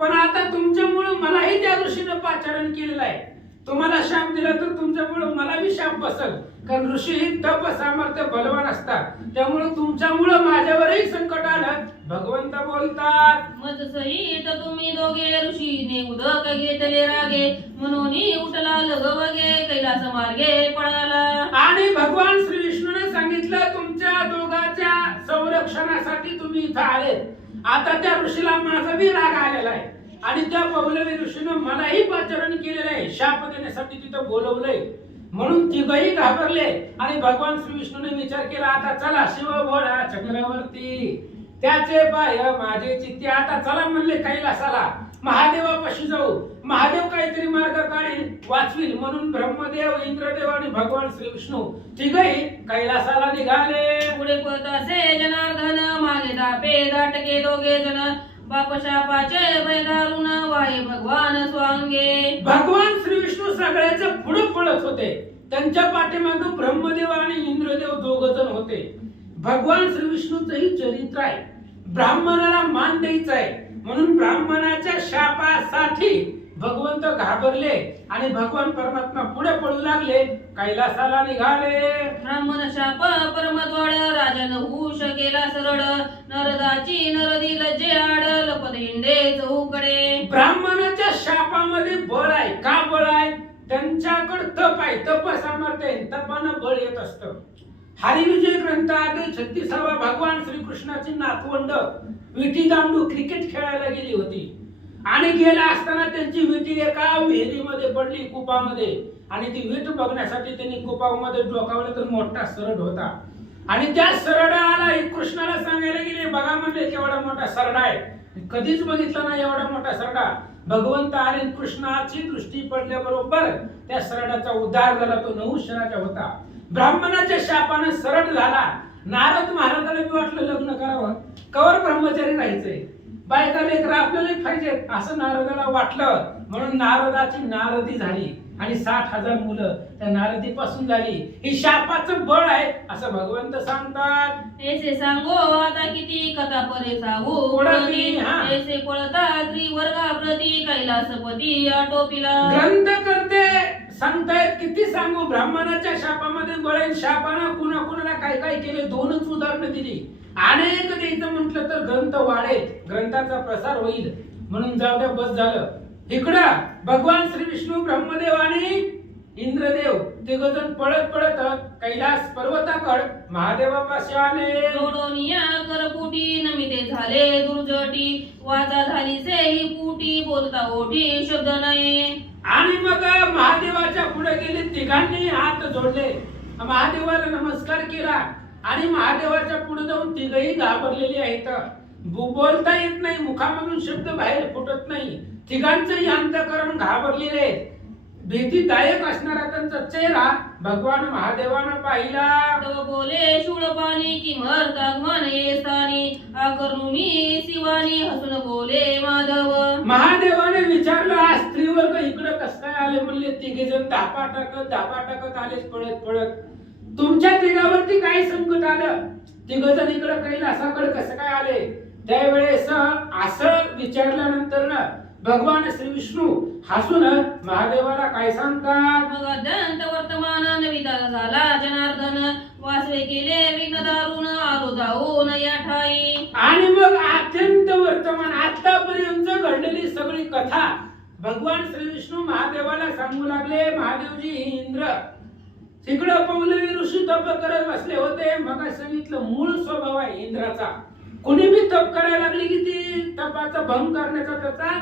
पण आता तुमच्यामुळे मलाही त्या ऋषीनं पाचारण केलेलं आहे. तुम्हाला शाप दिला तर तुमच्यामुळे मला बी शाप बसल, कारण ऋषी ही तप सामर्थ्य बलवान असतात, त्यामुळे तुमच्यामुळे माझ्यावरही संकट आलं. भगवंत बोलतात, मज सहित तुम्ही दोघे ऋषीने उदक घेतले रागे, म्हणून उठला लगवगे कैलास मार्गे पळाला. आणि भगवान श्री विष्णूने सांगितलं, तुमच्या दोघांच्या संरक्षणासाठी तुम्ही इथं आलेत. आता त्या ऋषीला माझा बी राग आलेला आहे आणि त्या पौलवी ऋषीनं मलाही पाचारण केलेलं आहे, शाप देण्यासाठी तिथं बोलवलंय. म्हणून तिघही घाबरले आणि भगवान श्री विष्णूने विचार केला, आता चला शिव भोळा चक्रवर्ती, त्याचे पाय माझे चित्ते, आता चला म्हणले कैलासाला, महादेवापाशी जाऊ, महादेव काहीतरी मार्ग काढील, वाचविल. म्हणून ब्रह्मदेव, इंद्रदेव आणि भगवान श्री विष्णू तिघही कैलासाला निघाले. पुढे पळत असे जनार्दन, मागे दापे दाटके दोघे जण, बाप शापाचे भय दारुण वाहे भगवान स्वांगे. भगवान श्री विष्णू सगळ्याच्या पुढे पळत होते, त्यांच्या पाठीमागे ब्रह्मदेव आणि इंद्रदेव दोघ जण होते. भगवान श्री विष्णूचंही चरित्र आहे, ब्राह्मणाला मान द्यायचा आहे, म्हणून ब्राह्मणाच्या शापासाठी भगवंत घाबरले आणि भगवान परमात्मा पुढे पळू लागले, कैलासाला निघाले. ब्राह्मण शाप परमद्वाड, राजन होऊ शकेला सरळ, नरदाची नरदी लज्जे आड, लपत हिंडे चहूकडे. ब्राह्मणाच्या शापामध्ये बळ आहे. का बळ आहे? त्यांच्याकडे तप आहे, तप सामर्थ्य आहे, तपानं बळ येत असतं. हरिविजय ग्रंथात 36वा भगवान श्रीकृष्णाची नातवंड विटी दांडू क्रिकेट खेळायला गेली होती आणि गेला असताना त्यांची विटी एका विहिरीमध्ये पडली, कुपामध्ये, आणि ती विट बघण्यासाठी त्यांनी कुपामध्ये डोकावलं तर मोठा सरड होता आणि त्या सरडाला कृष्णाला सांगायला गेले, बघा म्हणले केवढा मोठा सरडा आहे. कधीच बघितला नाही एवढा मोठा सरडा. भगवंत आणि कृष्णाची दृष्टी पडल्याबरोबर त्या सरडाचा उद्धार झाला. तो नहुषणाचा होता. ब्राह्मणाच्या शापाने सरड झाला. नारद महाराजाला बी वाटलं लग्न करावं, कवर ब्रह्मचारी राहायचंय, बायका लेकर आपल्याला पाहिजे असं नारदाला वाटलं. म्हणून नारदाची नारदी झाली आणि 60,000 मुलं त्या नारदीपासून झाली. ही शापाचं बळ आहे असं भगवंत सांगतात. ऐसे सांगो आता किती कथा परे सांगू पळती, हा. ऐसे पळता त्रिवर्गा प्रती कैलासपती आटोपिला. ग्रंथ करते सांगतायत किती सांगू. ब्राह्मणाच्या शापामध्ये बळ आहे. शापानं कुणा कुणाला काय काय केले 2च उदाहरणं दिली. अनेक द्यायचं म्हटलं तर ग्रंथ वाढेल, ग्रंथाचा प्रसार होईल. म्हणून जाऊ द्या, बस झालं. इकडं भगवान श्री विष्णू, ब्रह्मदेव आणि इंद्रदेव तिघजण पळत पळत कैलास पर्वताकड महादेवापाशी आले. जोडोनिया करपुटी नमिते झाले दुर्जटी वाचा झाली से ही पुटी बोलता ओठी शब्द नाही. आणि मग महादेवाच्या पुढे गेले. तिघांनी हात जोडले, महादेवाला नमस्कार केला आणि महादेवाच्या पुढे जाऊन तिघही घाबरलेली आहेत. बोलता येत नाही, मुखामधून शब्द बाहेर फुटत नाही. तिघांचंही अंतःकरण घाबरलेले. भीतीदायक असणारा त्यांचा चेहरा भगवान महादेवानं पाहिला. तो बोले शूळपाणी की मर्तागमन ये स्थानी आकर्णुनी शिवानी हसून बोले माधव. महादेवाने विचारलं, आज स्त्रीवर्ग इकडे कस काय आले? म्हणले तिघे जण धापा टाकत आलेच पळत पळत. तुमच्या तिघावरती काय संकट आलं? तिघजण इकडे कैलासाकडे कसं काय आले? त्यावेळेस असं विचारल्यानंतर ना भगवान श्री विष्णू हसून महादेवाला काय सांगतात? मग अद्यंत वर्तमान नविता झाला जनार्दन वासवे केले विघ्न दारुण आलो जाऊन या ठाई. आणि मग अत्यंत वर्तमान आतापर्यंत घडलेली सगळी कथा भगवान श्री विष्णू महादेवाला सांगू लागले. महादेवजी, ही इंद्र तिकडं पौलवी ऋषी तप करत बसले होते. मग सांगितलं मूळ स्वभाव आहे इंद्राचा. कोणी बी तप करायला लागली की ती तपाचा भंग करण्याचा त्याचा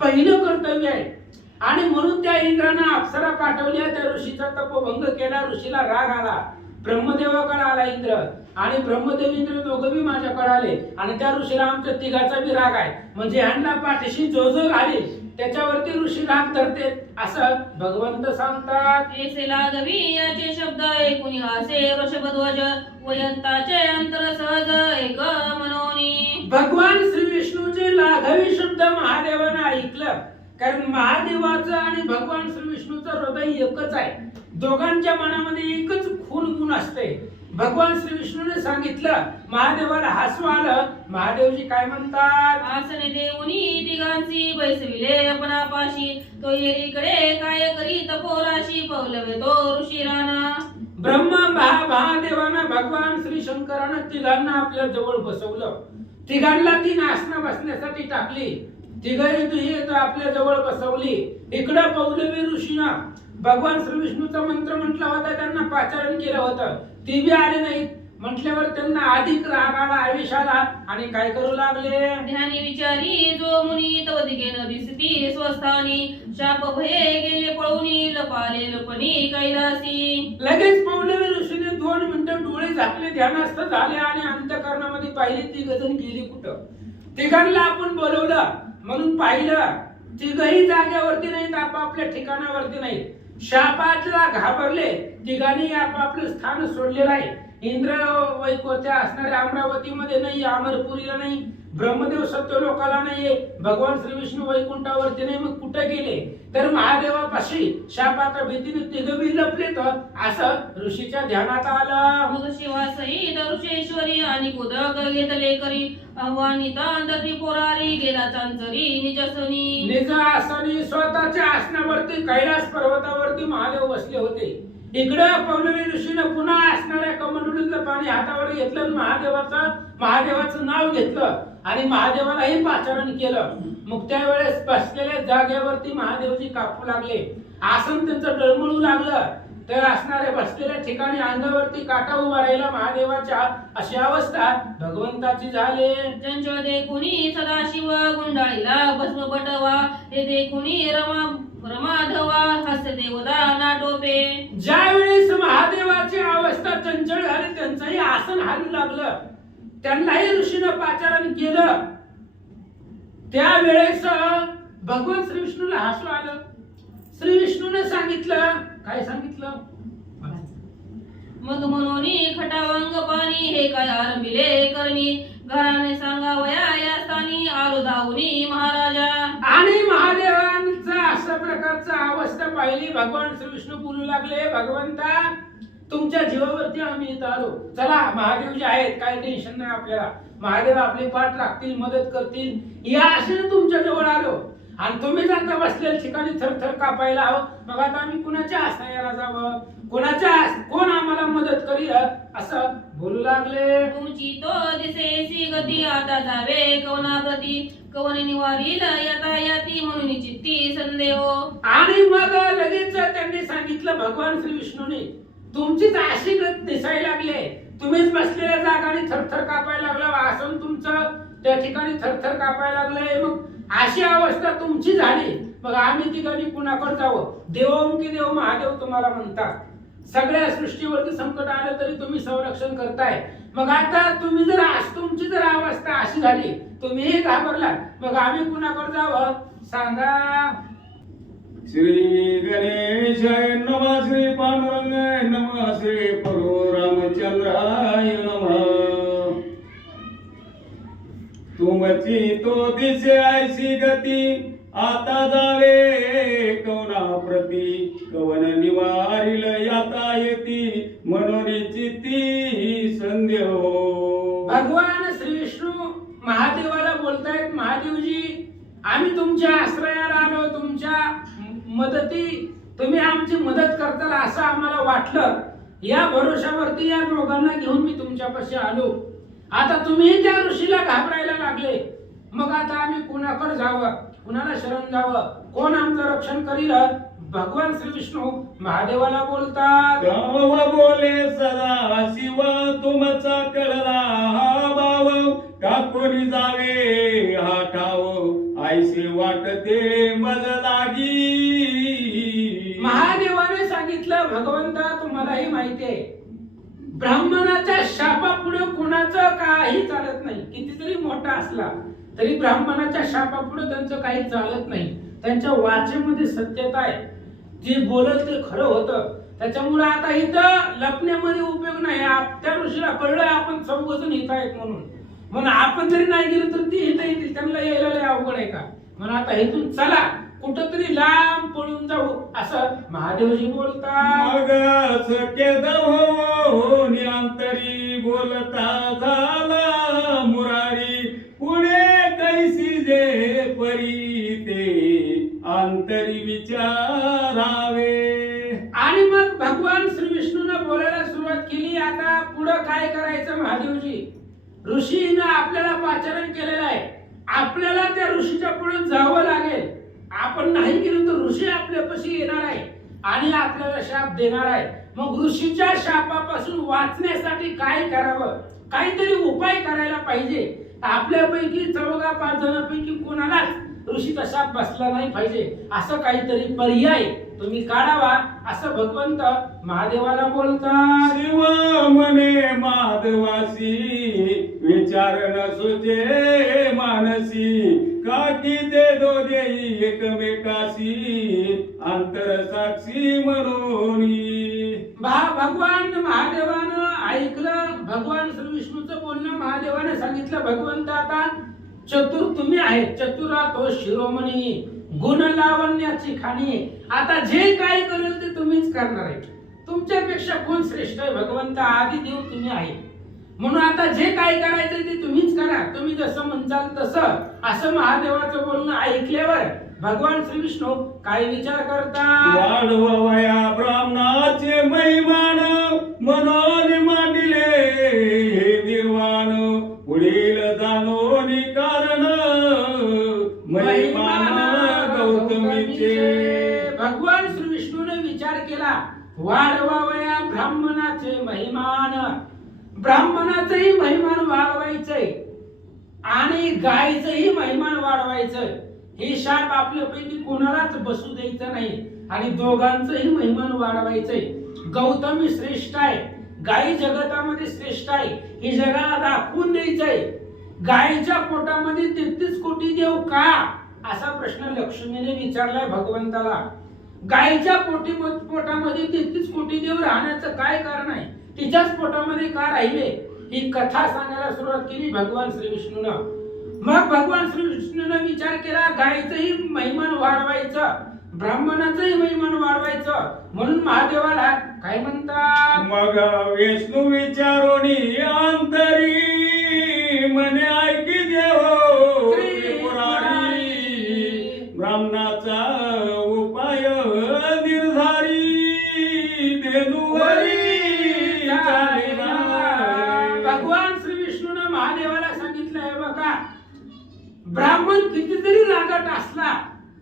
पहिलं कर्तव्य आहे. आणि म्हणून त्या इंद्रानं अप्सरा पाठवल्या. त्या ऋषीचा तपभंग केला. ऋषीला राग आला. ब्रह्मदेवाकडे आला इंद्र आणि ब्रह्मदेव इंद्र दोघं बी माझ्याकडे आले आणि त्या ऋषीला आमच्या तिघाचा बी राग आहे. म्हणजे ह्यांना पाठीशी जो जो घालील त्याच्यावरती ऋषी राग धरते असं भगवंत सांगतात. ऐसे लागवी याचे शब्द ऐकून हासे वृषभध्वज वयंताचे अंतर सहज एक मनोनी. भगवान श्री विष्णूचे लाघवी शब्द महादेवानं ऐकलं. कारण महादेवाचं आणि भगवान श्री विष्णूचं हृदय एकच आहे. दोघांच्या मनामध्ये एकच खून गुण असते. भगवान श्री विष्णूने सांगितलं. महादेवाला हसू आलं. महादेवजी काय म्हणतात? आसने देऊनी तिघांची बैसविले आपणापाशी तो येरीकडे काय करी तपोराशी पवलवे तो ऋषी राणा. ब्रह्मा महादेवानं भगवान श्री शंकरानं तिघांना आपल्या जवळ बसवलं. तिघांना तीन आसनं बसण्यासाठी टाकली. तिघही आपल्या जवळ बसवली. इकडं पौलवी ऋषीनं भगवान श्री विष्णूचा मंत्र म्हटला होता, त्यांना पाचारण केलं होतं. ती बी आले नाहीत. म्हटल्यावर त्यांना अधिक राग आला, आवेश आला आणि काय करू लागले? ध्यानी विचारी जो मुनी तव दिगेन दिसती स्वस्थानी शाप भये गेले पळूनी लपाले लपणी कैलासी. लगेच पौलवी ऋषीने 2 मिनिटं डोळे झाकले, ध्यानस्थ झाले आणि अंतःकरणामध्ये पाहिली ती गजन गेली कुठं. तिघांना आपण बोलवलं म्हणून पाहिलं. तिघही जागेवरती नाहीत, आपापल्या ठिकाणावरती नाहीत. शापातला घाबरले. तिघांनी आपापलं स्थान सोडलेलं आहे. इंद्र वैकुंठच्या असणाऱ्या अमरावतीमध्ये नाही, अमरपुरीला नाही, ब्रह्मदेव सत्यलोकाला नाहीये, भगवान श्री विष्णू वैकुंठावरती नाही. मग कुठे गेले? तर महादेवापाशी शापाच्या भीतीने तिघबी लपलेत असं ऋषीच्या ध्यानात आलं. मग शिवासहित ऋषेश्वरी आणि कुदक घेतले करी आव्हानिता त्रिपुरारी गेला चांचरी निजसनी. निज आसनी स्वतःच्या आसनावरती कैलास पर्वतावरती महादेव बसले होते. इकडं पौलवी ऋषीनं पुन्हा असणाऱ्या कमंडलूतलं पाणी हातावर घेतलं आणि महादेवाचं नाव घेतलं आणि महादेवालाही पाचारण केलं. मग त्यावेळेस बसलेल्या जागेवरती महादेवजी कापू लागले. आसन त्यांचं डळमळू लागलं. तर असणाऱ्या बसलेल्या ठिकाणी अंगावरती काटा उभा राहिला महादेवाच्या. अशी अवस्था भगवंताची झाली. चंचल देखुनी सदाशिव गुंडाळीला भस्म बटवा हे देखुनी रमाधवा हास्य देवदा नाटोपे. ज्यावेळेस महादेवाची अवस्था चंचल झाली, त्यांचंही आसन हालू लागलं. त्यांनाही ऋषीनं पाचारण केलं. त्यावेळेस भगवान श्री विष्णूला हसू आलं. श्री विष्णूने सांगितलं, काय सांगितलं? मग म्हणून खटावंग पाणी हे काय आरंभिले करणी घराने सांगावया या स्थानी आलो धावनी महाराजा. आणि महादेवांचा अशा प्रकारचा अवस्था पाहिली. भगवान श्री विष्णू बोलू लागले, भगवंता तुमच्या जीवावरती आम्ही इथं आलो. चला, महादेव जे आहेत काही टेन्शन नाही आपल्याला, महादेव आपली पाठ राखतील, मदत करतील, या आशेने तुमच्या जवळ आलो. आणि तुम्ही जाता बसलेल्या ठिकाणी थरथर कापायला हवं. मग आता आम्ही कुणाच्या आश्रयाला जावं, कोण आम्हाला मदत करील असं बोलू लागले. तुमची तो दिसेसी गती आता जावे कवना प्रती कवने निवारील यता याती म्हणून चित्ती संदेह. आणि मग लगेच त्यांनी सांगितलं भगवान श्री विष्णूने, तुमचीच अशी गत दिसायला लागले, तुम्हीच बसलेल्या जागाने थरथर कापायला लागला, आसन तुमचं त्या ठिकाणी थरथर कापायला लागलंय. मग अशी अवस्था तुमची झाली, मग आम्ही ठिकाणी कुणाकडे जावं? देवोमुखी देव महादेव तुम्हाला म्हणतात. सगळ्या सृष्टीवरती संकट आलं तरी तुम्ही संरक्षण करताय. मग आता तुम्ही जर तुमची जर अवस्था अशी झाली, तुम्हीही घाबरला, मग आम्ही कुणाकडे जावं सांगा? श्री गणेशाय नमः, श्री पांडुरंगाय नमः, श्री प्रभू रामचंद्राय नमः. तुमची तो दिसे ऐशी गती आता जावे कवना प्रती कवन निवारिल याता येती म्हणून चित्ती संदेह. भगवान श्री विष्णू महादेवाला बोलतायत, महादेवजी आम्ही तुमच्या आश्रयाला आलो, तुमच्या मदती तुम्ही आमची मदत करताल असं आम्हाला वाटलं. या भरोशावरती या दोघांना घेऊन मी तुमच्यापाशी आलो. आता तुम्ही त्या ऋषीला घाबरायला लागले, मग आता आम्ही कुणाकडे जावं, कुणाला शरण जावं, कोण आमचं रक्षण करील? भगवान श्री विष्णू महादेवाला बोलतात, गाव बोले सदा शिव तुमचा कळला हा भाव टाकून जावे हा ठाव ऐसे वाटते मज लागी. महादेवाने सांगितलं, भगवंता तुम्हालाही माहिती आहे ब्राह्मणाच्या शापापुढे कुणाचं काही चालत नाही. कितीतरी मोठा असला तरी ब्राह्मणाच्या शापापुढे त्यांचं काही चालत नाही. त्यांच्या वाचेमध्ये सत्यता आहे, जे बोलत ते खरं होतं. त्याच्यामुळे आता इथं लपण्यामध्ये उपयोग नाही. त्या ऋषीला कळलं आपण चौघजण इथं आहेत म्हणून आपण जरी नाही गेलो तर ती इथं येतील, त्यांना यायला लय अवघड आहे का? म्हणून आता इथून चला कुठंतरी लांब पळून जाऊ असं महादेवजी बोलतात. मग सकेद होऊन अंतरी बोलता झाला मुरारी पुढे कैसी जे परी ते अंतरी विचारावे. आणि मग भगवान श्री विष्णूने बोलायला सुरुवात केली. आता पुढे काय करायचं महादेवजी? ऋषीनं आपल्याला पाचारण केलेलं आहे, आपल्याला त्या ऋषीच्या पुढे जावं लागेल. आपण नाही गेलो तर ऋषी आपल्यापाशी येणार आहे आणि आपल्याला शाप देणार आहे. मग ऋषीच्या शापापासून वाचण्यासाठी काय करावं? काहीतरी उपाय करायला पाहिजे. आपल्यापैकी 4-5 जणांपैकी कोणालाच ऋषीचा शाप बसला नाही पाहिजे, असं काहीतरी पर्याय तुम्ही काढावा असं भगवंत महादेवाला बोलतात. शिव म्हणे माधवासी विचार न सुचे मानसी काकी ते दोघे एकमेकाशी अंतर साक्षी म्हणून. भगवान महादेवानं ऐकलं भगवान श्री विष्णूचं बोलणं. महादेवाने सांगितलं, भगवंत आता चतुर तुम्ही आहेत, चतुरा तो शिरोमणी गुण लावण्याची खाणी. आता जे काय करेल ते तुम्हीच करणार आहे. तुमच्यापेक्षा कोण श्रेष्ठ आहे? भगवंत आदी देव तुम्ही आहे, म्हणून आता जे काय करायचं ते तुम्हीच करा, तुम्ही जसं म्हणताल तसं. असं महादेवाचं बोलणं ऐकल्यावर भगवान श्री विष्णू काय विचार करतात? वाढवया ब्राह्मणाचे महिमान मनोनी मांडिले हे निर्वाण पुढील जाणोनी कारण महिमान गौतमीचे. भगवान श्री विष्णूने विचार केला, वाढवावया ब्राह्मणाचे महिमान. ब्राह्मणाचंही महिमान वाढवायचंय आणि गायचंही महिमान वाढवायचंय. हे शाप आपल्यापैकी कोणालाच बसू द्यायचं नाही आणि दोघांचंही महिमान वाढवायचंय. गौतमी श्रेष्ठ आहे, गायी जगतामध्ये श्रेष्ठ आहे, हे जगाला दाखवून द्यायचंय. गायीच्या पोटामध्ये 33 कोटी देव का, असा प्रश्न लक्ष्मीने विचारलाय भगवंताला. गायीच्या पोटामध्ये 33 कोटी देव राहण्याचं काय कारण आहे, तिच्याच पोटामध्ये का राहिले, ही कथा सांगायला सुरुवात केली भगवान श्री विष्णूनं. मग भगवान श्री विष्णूनं विचार केला, गायीचंही महिमान वाढवायचं, ब्राह्मणाचंही महिमान वाढवायचं, म्हणून महादेवाला काय म्हणतात. मग विष्णू विचारोनी अंतरी मने ऐकी देव त्रिपुरारी, ब्राह्मणाचा उपाय निर्धारी देनुवरी चालिना. भगवान श्री विष्णूनं महादेवाला सांगितलंय बघा, ब्राह्मण कितीतरी रागात असला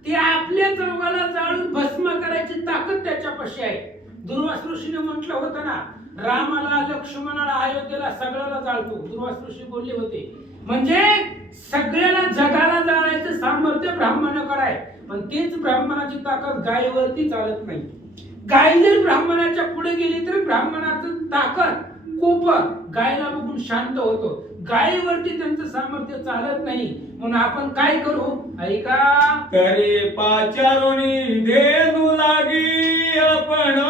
ते आपल्या चौघाला जाळून भस्म करायची ताकद त्याच्यापाशी आहे. दुर्वास ऋषीने म्हटलं होतं ना, रामाला, लक्ष्मणाला, अयोध्येला सगळ्याला जाळतो. दुर्वास ऋषी बोलले होते, म्हणजे सगळ्याला जगाला जाळायचं सामर्थ्य ब्राह्मणाकडे आहे. पण तेच ब्राह्मणाची ताकद गायीवरती चालत नाही. गाय जर ब्राह्मणाच्या पुढे गेली तर ब्राह्मणाचं ताकद कोप गायला बघून शांत होतो. गायीवरती त्यांचं सामर्थ्य चालत नाही. म्हणून आपण काय करू, ऐका. तरी पाचारोनी देनु लागी आपण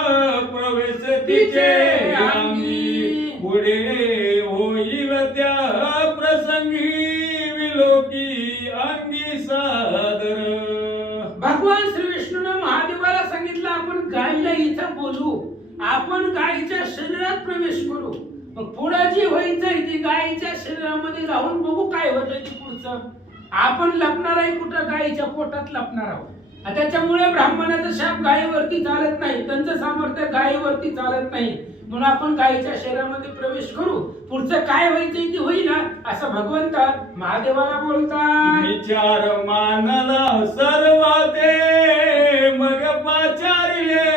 प्रवेश तिचे अंगी, पुढे होईल त्या प्रसंगी विलोकी अंगी सादर. भगवान श्री विष्णूनं महादेवाला सांगितलं, आपण गायीला इथं बोलू, आपण गायीच्या शरीरात प्रवेश करू. मग पुढे जी व्हायचंय ती गायीच्या शरीरामध्ये जाऊन बघू काय होतंय ते पुढचं. आपण लपणार आहे कुठं, गायीच्या पोटात लपणार आहोत. त्याच्यामुळे ब्राह्मणाचा शाप गायीवरती चालत नाही, त्यांचं सामर्थ्य गायीवरती चालत नाही. म्हणून आपण गायीच्या शरीरामध्ये प्रवेश करू, पुढचं काय व्हायचंय ते होईल असं भगवंत महादेवाला बोलतात. विचार मानला सर्व ते मग पाचारिले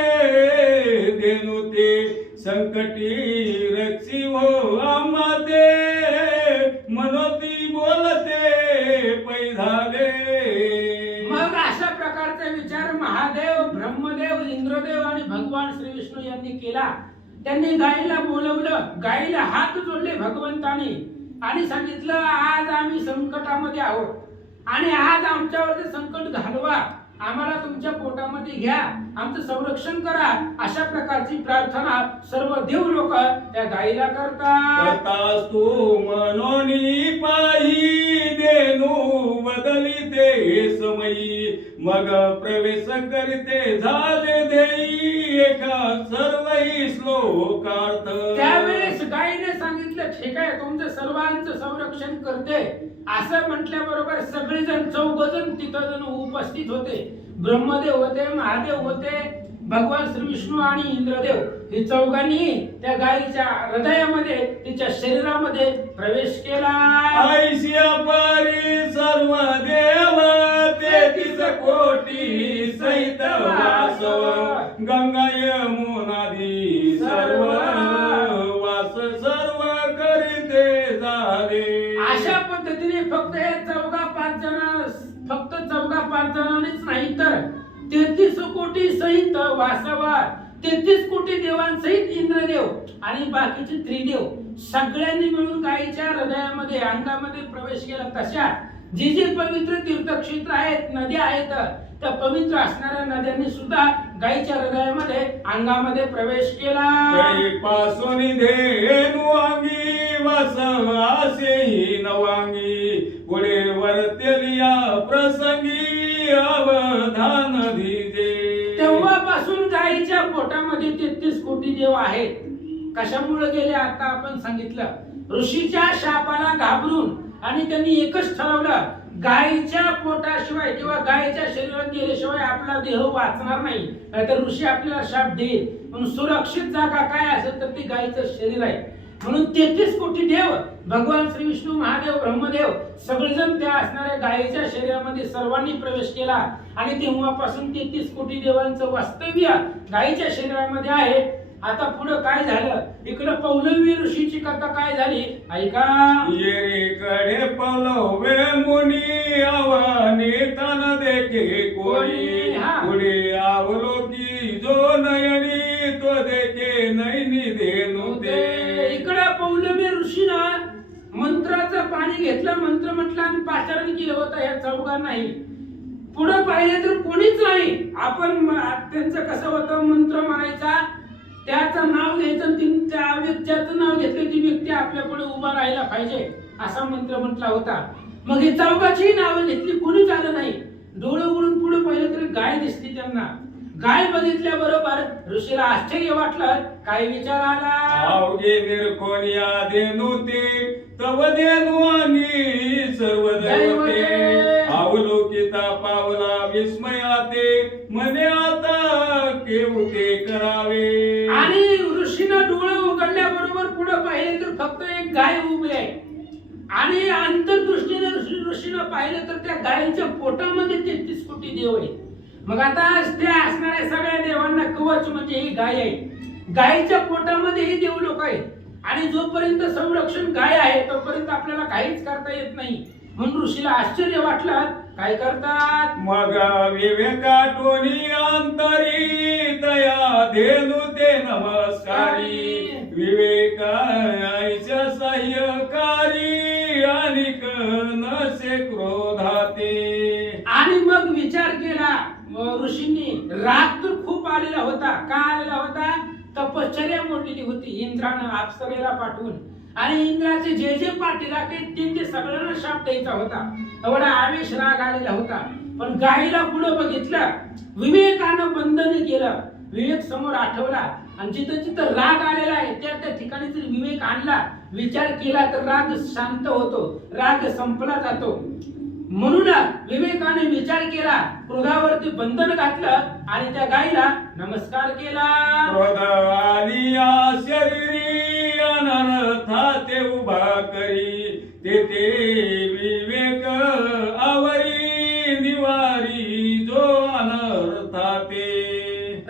देनु ते संकटी रक्षी हो आमाते मनोती बोलते पै झाले. मग अशा प्रकारचा विचार महादेव, ब्रह्मदेव, इंद्रदेव आणि भगवान श्री विष्णू यांनी केला. त्यांनी गायीला बोलवलं, गायीला हात जोडले भगवंताने आणि सांगितलं, आज आम्ही संकटामध्ये आहोत आणि आज आमच्यावर संकट घालवा, आम्हाला तुमच्या पोटामध्ये घ्या, आमचं संरक्षण करा. अशा प्रकारची प्रार्थना सर्व देव लोक त्या गायीला करतात. तू मनोनी पायी देनु बदली ते समयी, मग प्रवेश करीते झाले देई एका सर्वही श्लोकार्थ. त्यावेळेस गायीने सांगितलं, ठीक आहे, तुमचं सर्वांचं संरक्षण करते. असं म्हटल्याबरोबर सगळेजण, 14 जण तिथं जण उपस्थित होते. ब्रह्मदेव होते, महादेव होते, भगवान श्री विष्णू आणि इंद्रदेव. हे चौघांनी त्या गायीच्या हृदयामध्ये, तिच्या शरीरामध्ये प्रवेश केला. ऐशिया परी सर्व देव 33 कोटी सहित वासव, गंगा यमुनादी सर्व वास सर्व करीते झाले. अशा पद्धतीने फक्त हे चौघा पाच जणांनीच नाही तर 33 कोटी सहित वासवा, 33 कोटी देवांसहित इंद्रदेव आणि बाकीचे त्रिदेव सगळ्यांनी मिळून गायीच्या हृदयामध्ये, अंगामध्ये प्रवेश केला. तशा जी जी पवित्र तीर्थक्षेत्र आहेत, नद्या आहेत, त्या पवित्र असणाऱ्या नद्यांनी सुद्धा गायीच्या हृदयामध्ये, अंगामध्ये प्रवेश केला. पासून धेनु अंगी वास आसेही नवांगी, पुढे वर्तेलिया प्रसंगी अवधान दिजे. तेव्हापासून गायीच्या पोटामध्ये 33 कोटी देव आहेत. कशामुळे गेले आता आपण सांगितलं. ऋषीच्या शापाला घाबरून आणि त्यांनी एकच ठरवलं, गायीच्या पोटाशिवाय किंवा गायीच्या शरीरात गेल्याशिवाय आपला देह वाचणार नाही, नाहीतर ऋषी आपल्याला शाप देईल. म्हणून सुरक्षित जागा काय असेल तर ती गायीचं शरीर आहे. म्हणून 33 कोटी देव, भगवान श्री विष्णू, महादेव, ब्रह्मदेव सगळेजण त्या असणाऱ्या गायीच्या शरीरामध्ये सर्वांनी प्रवेश केला. आणि तेव्हापासून 33 कोटी देवांचं वास्तव्य गायीच्या शरीरामध्ये आहे. आता पुढे काय झालं, इकडे पौलवी ऋषीची कथा काय झाली ऐका. येरीकडे पलवे मुनी आवानी तन देखे कोणी, पुढे आवलो की जो नयनी तो देखे नैनी देनु ते. इकडे पौलवी ऋषीनं मंत्राचं पाणी घेतला मंत्र म्हटला आणि पाचारण केलं होतं या चौघांनाही. पुढे पाहिले तर कोणीच नाही. आपण त्यांचं कसं होतं, मंत्र म्हणायचा, त्याचं नाव घ्यायचं, ज्याचं नाव घेतलं ती व्यक्ती आपल्या पुढे उभा राहायला पाहिजे असा मंत्र म्हटला होता. मग हे चौघाची नावं घेतली, कोणीच आलं नाही. डोळे उघडून पुढे पाहिलं तरी गाय दिसली त्यांना. गाय बघितल्याबरोबर ऋषीला आश्चर्य वाटलं. काय विचार आला? आवगे निर्कोनिया देनु ते तव देनु आणि सर्व दैवते अवलोकिता पावला विस्मयाते मने आता केवते करावे. आणि ऋषीनं डोळे उघडल्याबरोबर पुढे पाहिले तर फक्त एक गाय उभी आहे. आणि अंतर्दृष्टीने ऋषीनं पाहिलं तर त्या गायीच्या पोटामध्ये 33 कोटी देव आहेत. मग आता त्या असणाऱ्या सगळ्या देवांना कवच म्हणजे ही गाय आहे. गायीच्या पोटामध्ये ही देव लोक आहेत. आणि जोपर्यंत संरक्षण गाय आहे तोपर्यंत आपल्याला काहीच करता येत नाही. म्हणून ऋषीला आश्चर्य वाटलं. काय करतात? मग विवेका टोनी अंतरी दया धेनु ते नमस्कारी विवेका ऐच्या सह्यकारी अनिक नसे क्रोधाते. आणि मग विचार केला ऋषींनी. राग तर खूप आलेला होता. का आलेला होता? तपश्चर्या मोडलेली होती इंद्रानं अप्सरेला पाठवून. आणि इंद्राचे जे जे पाठीला ते सगळ्यांना शाप द्यायचा होता. एवढा आवेश राग आलेला होता. पण गायीला पुढे बघितलं, विवेकानं बंधन केलं. विवेक समोर आठवला आणि जिथं जिथं राग आलेला आहे त्या ठिकाणी जर विवेक आणला, विचार केला तर राग शांत होतो, राग संपला जातो. म्हणून विवेकाने विचार केला, क्रोधावरती बंधन घातलं आणि त्या गायीला नमस्कार केला. क्रोध आलिया शरीरी अनर्था ते उभा करी ते विवेक आवरी निवारी जो अनर्था ते.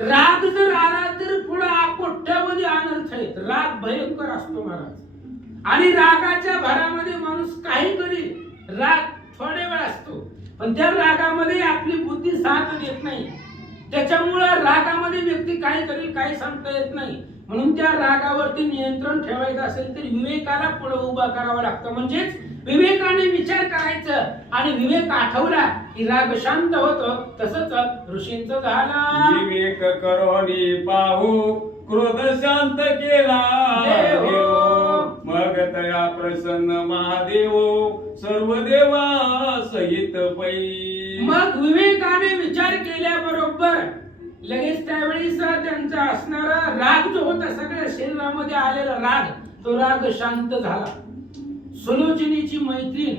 राग जर आला तर पुढे कोट्यामध्ये अनर्थ आहेत. राग भयंकर असतो महाराज. आणि रागाच्या भरामध्ये माणूस काही करेल. राग थोडे वेळ असतो पण त्या रागामध्ये आपली बुद्धी साथ देत नाही. त्याच्यामुळे रागामध्ये व्यक्ती काय करेल काही सांगता येत नाही. म्हणून त्या रागावरती नियंत्रण ठेवायचं असेल तर विवेकाला पुढे उभा करावा लागतं. म्हणजेच विवेकाने विचार करायचं आणि विवेक आठवला की राग शांत होतो. तसंच ऋषींचं झालं. विवेक करोनी पाहू क्रोध शांत केला देव. मग तया प्रसन्न महादेव सर्व देवा सहित पै. मग विवेकाने विचार केल्याबरोबर लगेच त्यावेळी त्यांचा असणारा राग जो होता सगळ्या शरीरामध्ये आलेला राग, तो राग शांत झाला. सुलोचनीची मैत्रीण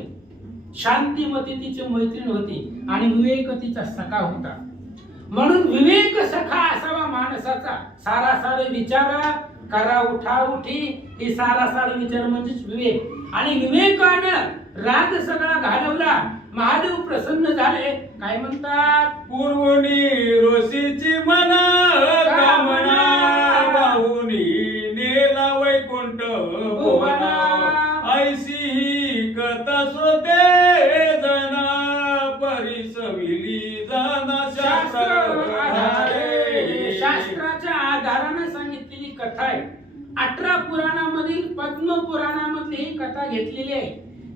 शांतिमती तिची मैत्रीण होती आणि विवेक तिचा सखा होता. म्हणून विवेक सखा असावा माणसाचा. सारासार विचार करा उठा उठी ही सारासार विचार म्हणजेच विवेक. आणि विवेकानं राग सगळा घालवला. महादेव प्रसन्न झाले. काय म्हणतात? पूर्वनी ऋषीची मना कामना वाहुनी नेला वैकुंठ भुवना. ऐशी कथा श्रोते जना परिसविली जाना शास्त्र आधारे. शास्त्राच्या आधाराने सांगितलेली कथा आहे. 18 पुराणामधील पद्म पुराणामधली ही कथा घेतलेली आहे.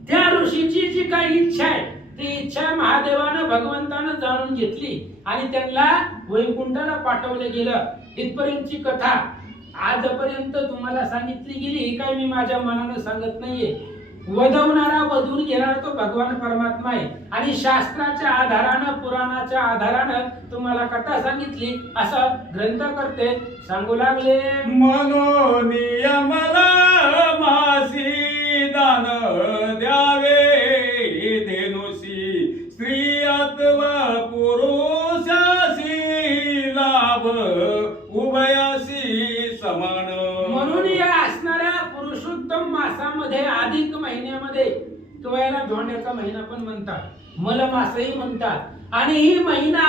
त्या ऋषीची जी काही इच्छा आहे ती इच्छा महादेवानं भगवंतानं जाणून घेतली आणि त्यांना वैकुंठाला पाठवले गेलं. इथपर्यंतची कथा आजपर्यंत तुम्हाला सांगितली गेली. ही काय मी माझ्या मनानं सांगत नाहीये. वधवणारा वधून घेणारा तो भगवान परमात्मा आहे. आणि शास्त्राच्या आधारानं पुराणाच्या आधारानं तुम्हाला कथा सांगितली असं ग्रंथकर्ते सांगू लागले. मनोनियमला मासी दान द्यावे धेनुसी स्त्री अथवा पुरुषासी लाभ उभयासी समान. म्हणून या असणाऱ्या पुरुषोत्तम मासामध्ये अधिक महिन्यामध्ये तो याला धोंड्याचा महिना पण म्हणतात, मलमासही म्हणतात. आणि ही महिना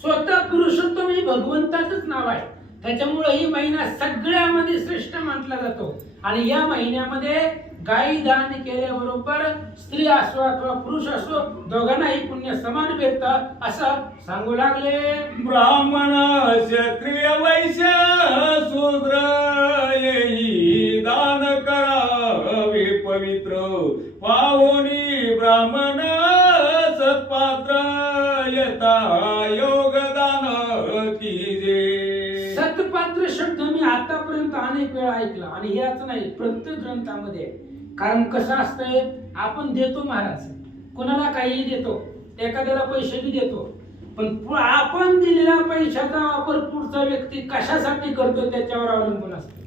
स्वतः पुरुषोत्तम ही भगवंताचंच नाव आहे. त्याच्यामुळे ही महिना सगळ्यामध्ये श्रेष्ठ म्हटला जातो. आणि या महिन्यामध्ये गायी दान केल्याबरोबर स्त्री असो अथवा पुरुष असो दोघांनाही पुण्य समान भेटतं असं सांगू लागले. ब्राह्मण क्षत्रिय वैश्य शूद्र येई दान करावे पवित्र पाहुणी ब्राह्मण सत्पात्र येता योगदान कीजे. सत्पात्र शब्द मी आतापर्यंत अनेक वेळा ऐकला आणि याच नाही प्रत्येक ग्रंथामध्ये आहे. कारण कसं असतंय, आपण देतो महाराज, कोणाला काहीही देतो, एखाद्याला पैसेही देतो, पण आपण दिलेल्या पैशाचा वापर पुढचा व्यक्ती कशासाठी करतो त्याच्यावर अवलंबून असतो.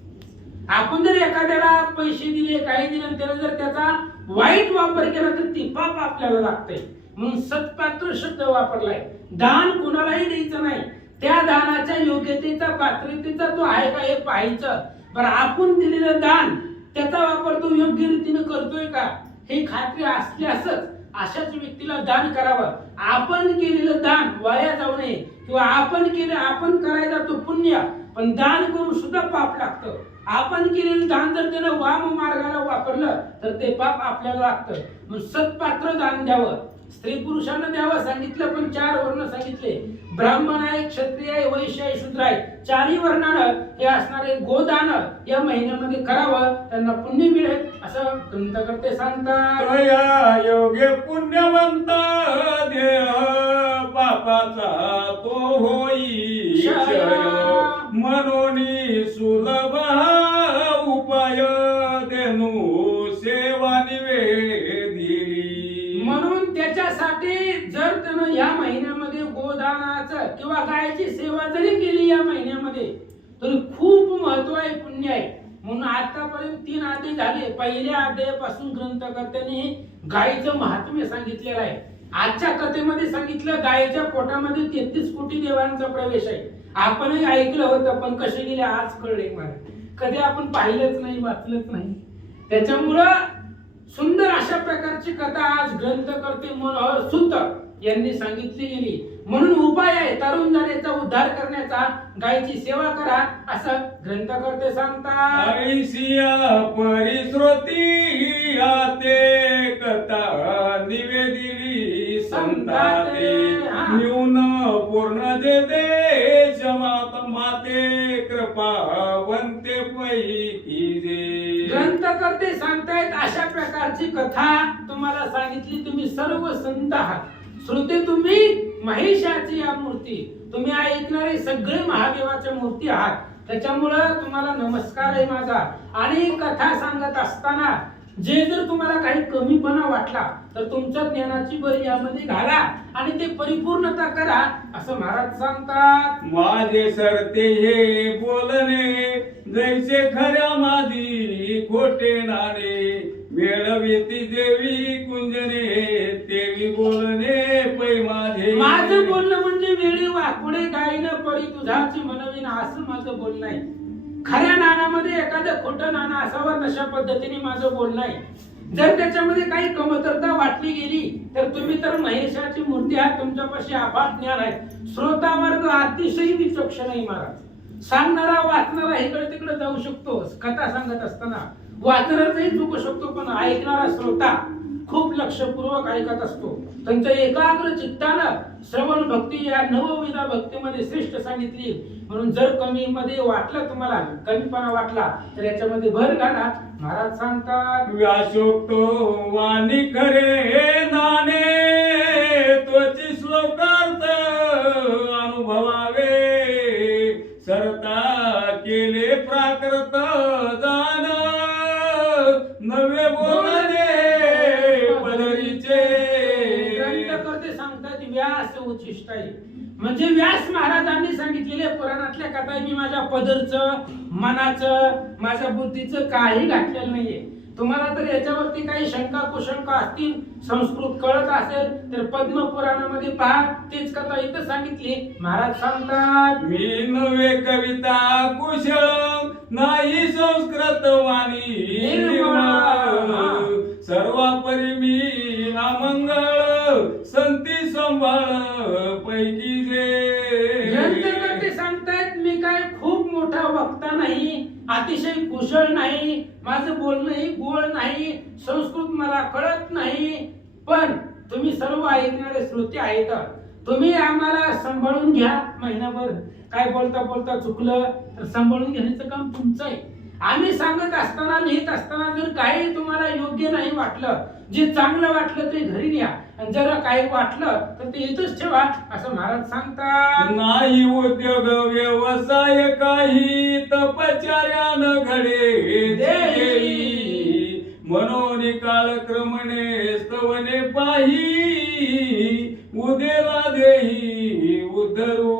आपण जर एखाद्याला पैसे दिले, काही दिले, त्याला जर त्याचा वाईट वापर केला तर ती पाप आपल्याला लागतंय. म्हणून सत्पात्र शब्द वापरलाय. दान कुणालाही द्यायचं नाही, त्या दानाच्या योग्यतेचा पात्रतेचा तो आहे का हे पाहायचं. बरं, आपण दिलेलं दान त्याचा वापर तो योग्य रीतीने करतोय का हे खात्री असल्यासच अशाच व्यक्तीला दान करावं. आपण केलेलं दान वाया जाऊ नये, किंवा आपण करायचा तो पुण्य, पण दान करून सुद्धा पाप लागतं. आपण केलेलं दान जर त्यानं वाम मार्गाला वापरलं तर ते पाप आपल्याला लागतं. मग सत्पात्र दान द्यावं. स्त्री पुरुषांना द्यावं सांगितलं, पण 4 वर्ण सांगितले. ब्राह्मण आहे, क्षत्रिय आहे, वैश्य आहे, शूद्र आहे, 4ही वर्णानं हे असणारे गोदान या महिन्यामध्ये करावं, त्यांना पुण्य मिळेल असं ग्रंथकर्ते सांगतात. तया योगे पुण्यवंत देह पापाचा तो होई क्षय. म्हणून सुलभ उपाय देणू सेवा निवेदिली. म्हणून त्याच्यासाठी जर त्यानं या महिन्यामध्ये गोदानाचं किंवा गायची सेवा जरी केली या महिन्यामध्ये तरी खूप महत्व आहे, पुण्य आहे. म्हणून आतापर्यंत 3 अध्याय झाले. पहिल्या अध्यायापासून ग्रंथकर्त्यांनी गायीचं महात्म्य सांगितलेलं आहे. आजच्या कथेमध्ये सांगितलं गायीच्या पोटामध्ये 33 कोटी देवांचा प्रवेश आहे. आपणही ऐकलं होतं, पण कसे गेले आज कळले मला. कधी आपण पाहिलंच नाही, वाचलंच नाही. त्याच्यामुळं सुंदर अशा प्रकारची कथा आज ग्रंथकर्ते मनोहर सूत यांनी सांगितली गेली. म्हणून उपाय आहे तरुण जाण्याचा, उद्धार करण्याचा, गायीची सेवा करा असं ग्रंथकर्ते सांगतात. ऐसिया परिश्रुती आते कथा निवेदिली संताते. न्यून पूर्ण जे देश माते कृपा वंते पैकी जे. ग्रंथकर्ते सांगतायत अशा प्रकारची कथा तुम्हाला सांगितली. तुम्ही सर्व संत आहात, श्रोते तुम्ही महिषाची या मूर्ती, तुम्ही ऐकणारे सगळे महादेवाच्या मूर्ती आहात. त्याच्यामुळं तुम्हाला नमस्कार आहे माझा. आणि कथा सांगत असताना जे जर तुम्हाला काही कमीपणा वाटला तर तुमच्या ज्ञानाची भर यामध्ये घाला आणि ते परिपूर्णता करा असं महाराज सांगतात. माझे सरते हे बोलणे जैसे खऱ्या माझी खोटे नाणे. वेळवेती देवी कुंजने तेवी बोलणे पै माझे. माझं बोलणं म्हणजे वेळी वाकुडे गायनं परी तुझाची मनवीन असं माझं बोलणं आहे. खऱ्या नाण्यामध्ये एखादं खोटं नाणं असावं तशा पद्धतीने माझं बोलणं आहे. जर त्याच्यामध्ये काही कमतरता वाटली गेली तर तुम्ही तर महेशाची मूर्ती आहात, तुमच्यापाशी अफाट ज्ञान आहे. श्रोतावर्ग अतिशय विचक्षण आहे महाराज. सांगणारा वाचणारा इकडे तिकडे जाऊ शकतो कथा सांगत असताना, वाचणाराही चुकू शकतो, पण ऐकणारा श्रोता खूप लक्षपूर्वक ऐकत असतो. त्यांच्या एकाग्र चित्तानं श्रवण भक्ती या नवविधा भक्तीमध्ये श्रेष्ठ सांगितली. म्हणून जर कमी मध्ये वाटलं, तुम्हाला कमीपणा वाटला तर याच्यामध्ये भर घाला. महाराज सांगतात व्यासोक्तो वाणी खरे नाणे त्वची श्लोकार्थ अनुभवावे. सरता केले प्राकृत जाण नवे बोलणे पदरीचे. ग्रंथकर्ते सांगतात व्यास उचिष्ट आहे. म्हणजे व्यास महाराजांनी सांगितलेले पुराणातल्या कथा मी माझ्या पदरचं, मनाचं, माझ्या बुद्धीचं काही घातलेलं नाहीये. तुम्हाला तर याच्यावरती काही शंका कुशंका असतील, संस्कृत कळत असेल तर पद्म पुराणामध्ये पहा, तेच कथा इथं सांगितली. महाराज सांगतात मी नवे कविता कुशळ नाही संस्कृत वाणी निर्मळ. सर्वापरी मी नामंगळ संती संभाळ पैकी जे. ग्रंथकर्ते सांगतायत मी काय खूप मोठा वक्ता नाही, अतिशय कुशल नाही, माझं बोलणंही गोड नाही, संस्कृत मला कळत नाही, पण तुम्ही सर्व ऐकणारे श्रोते आहेत, तुम्ही आम्हाला सांभाळून घ्या. महिनाभर काय बोलता बोलता चुकलं तर सांभाळून घेण्याचं काम तुमचं आहे. आम्ही सांगत असताना, लिहित असताना जर काही तुम्हाला योग्य नाही वाटलं जे चांगलं वाटलं ते घरी न्या आणि जर काही वाटलं तर ते इथंच ठेवा असं महाराज सांगतात. नाही उद्योग व्यवसाय काही तपचार्यानं घडे देई मनोनी कालक्रमणे स्तवने पाही उदेला देही उद्धरू.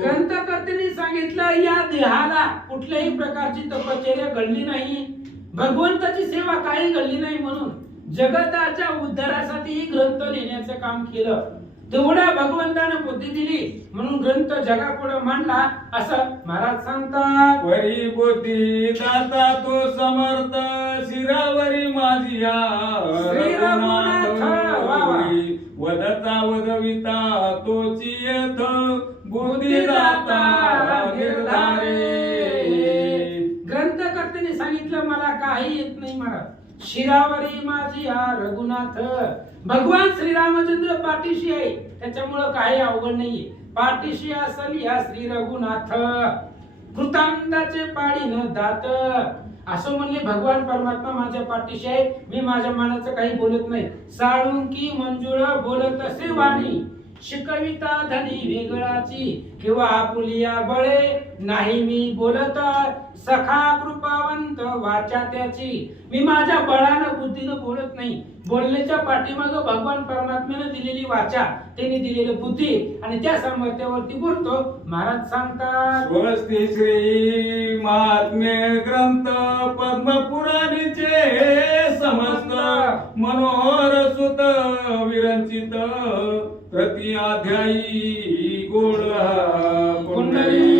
ग्रंथकर्त्यांनी सांगितलं या देहाला कुठल्याही प्रकारची तपश्चर्या घडली नाही, भगवंताची सेवा काही घडली नाही, म्हणून जगताच्या उद्धारासाठी ग्रंथ लिहिण्याचं काम केलं. तेवढ्या भगवंतानं बुद्धी दिली म्हणून ग्रंथ जगापुढे मांडला असं महाराज सांगतात. वरी बुद्धी दाता तो समर्थ शिरावरी माझिया श्री रघुनाथ. वा वा. वदता वदविता तोची येथ बुद्धिदाता निर्धारे. ग्रंथकर्त्याने सांगितलं मला काही येत नाही महाराज, शिरावरी माझी हा रघुनाथ. भगवान श्रीरामचंद्र पाठीशी आहे त्याच्यामुळं काही अवघड नाहीये. पाठीशी असल या श्री रघुनाथ कृतांताचे पाडी न दात. असं म्हणले भगवान परमात्मा माझ्या पाठीशी आहे, मी माझ्या मनाचं काही बोलत नाही. साळुंकी मंजुळ बोलत असे वाणी शिकविता धनी वेगळाची किंवा आपुलिया बळे नाही मी बोलत सखा कृपावंत वाचा त्याची. मी माझ्या बळानं बुद्धीनं बोलत नाही, बोलण्याच्या पाठीमाग भगवान परमात्म्याने दिलेली वाचा, त्यांनी दिलेली बुद्धी आणि त्या सामर्थ्यावरती बोलतो. महाराज सांगतात. स्वस्ती श्री महात्म्य ग्रंथ पद्मपुराणीचे समस्त मनोहर सुत विरंचित प्रति अध्यायी गोळ कुंडली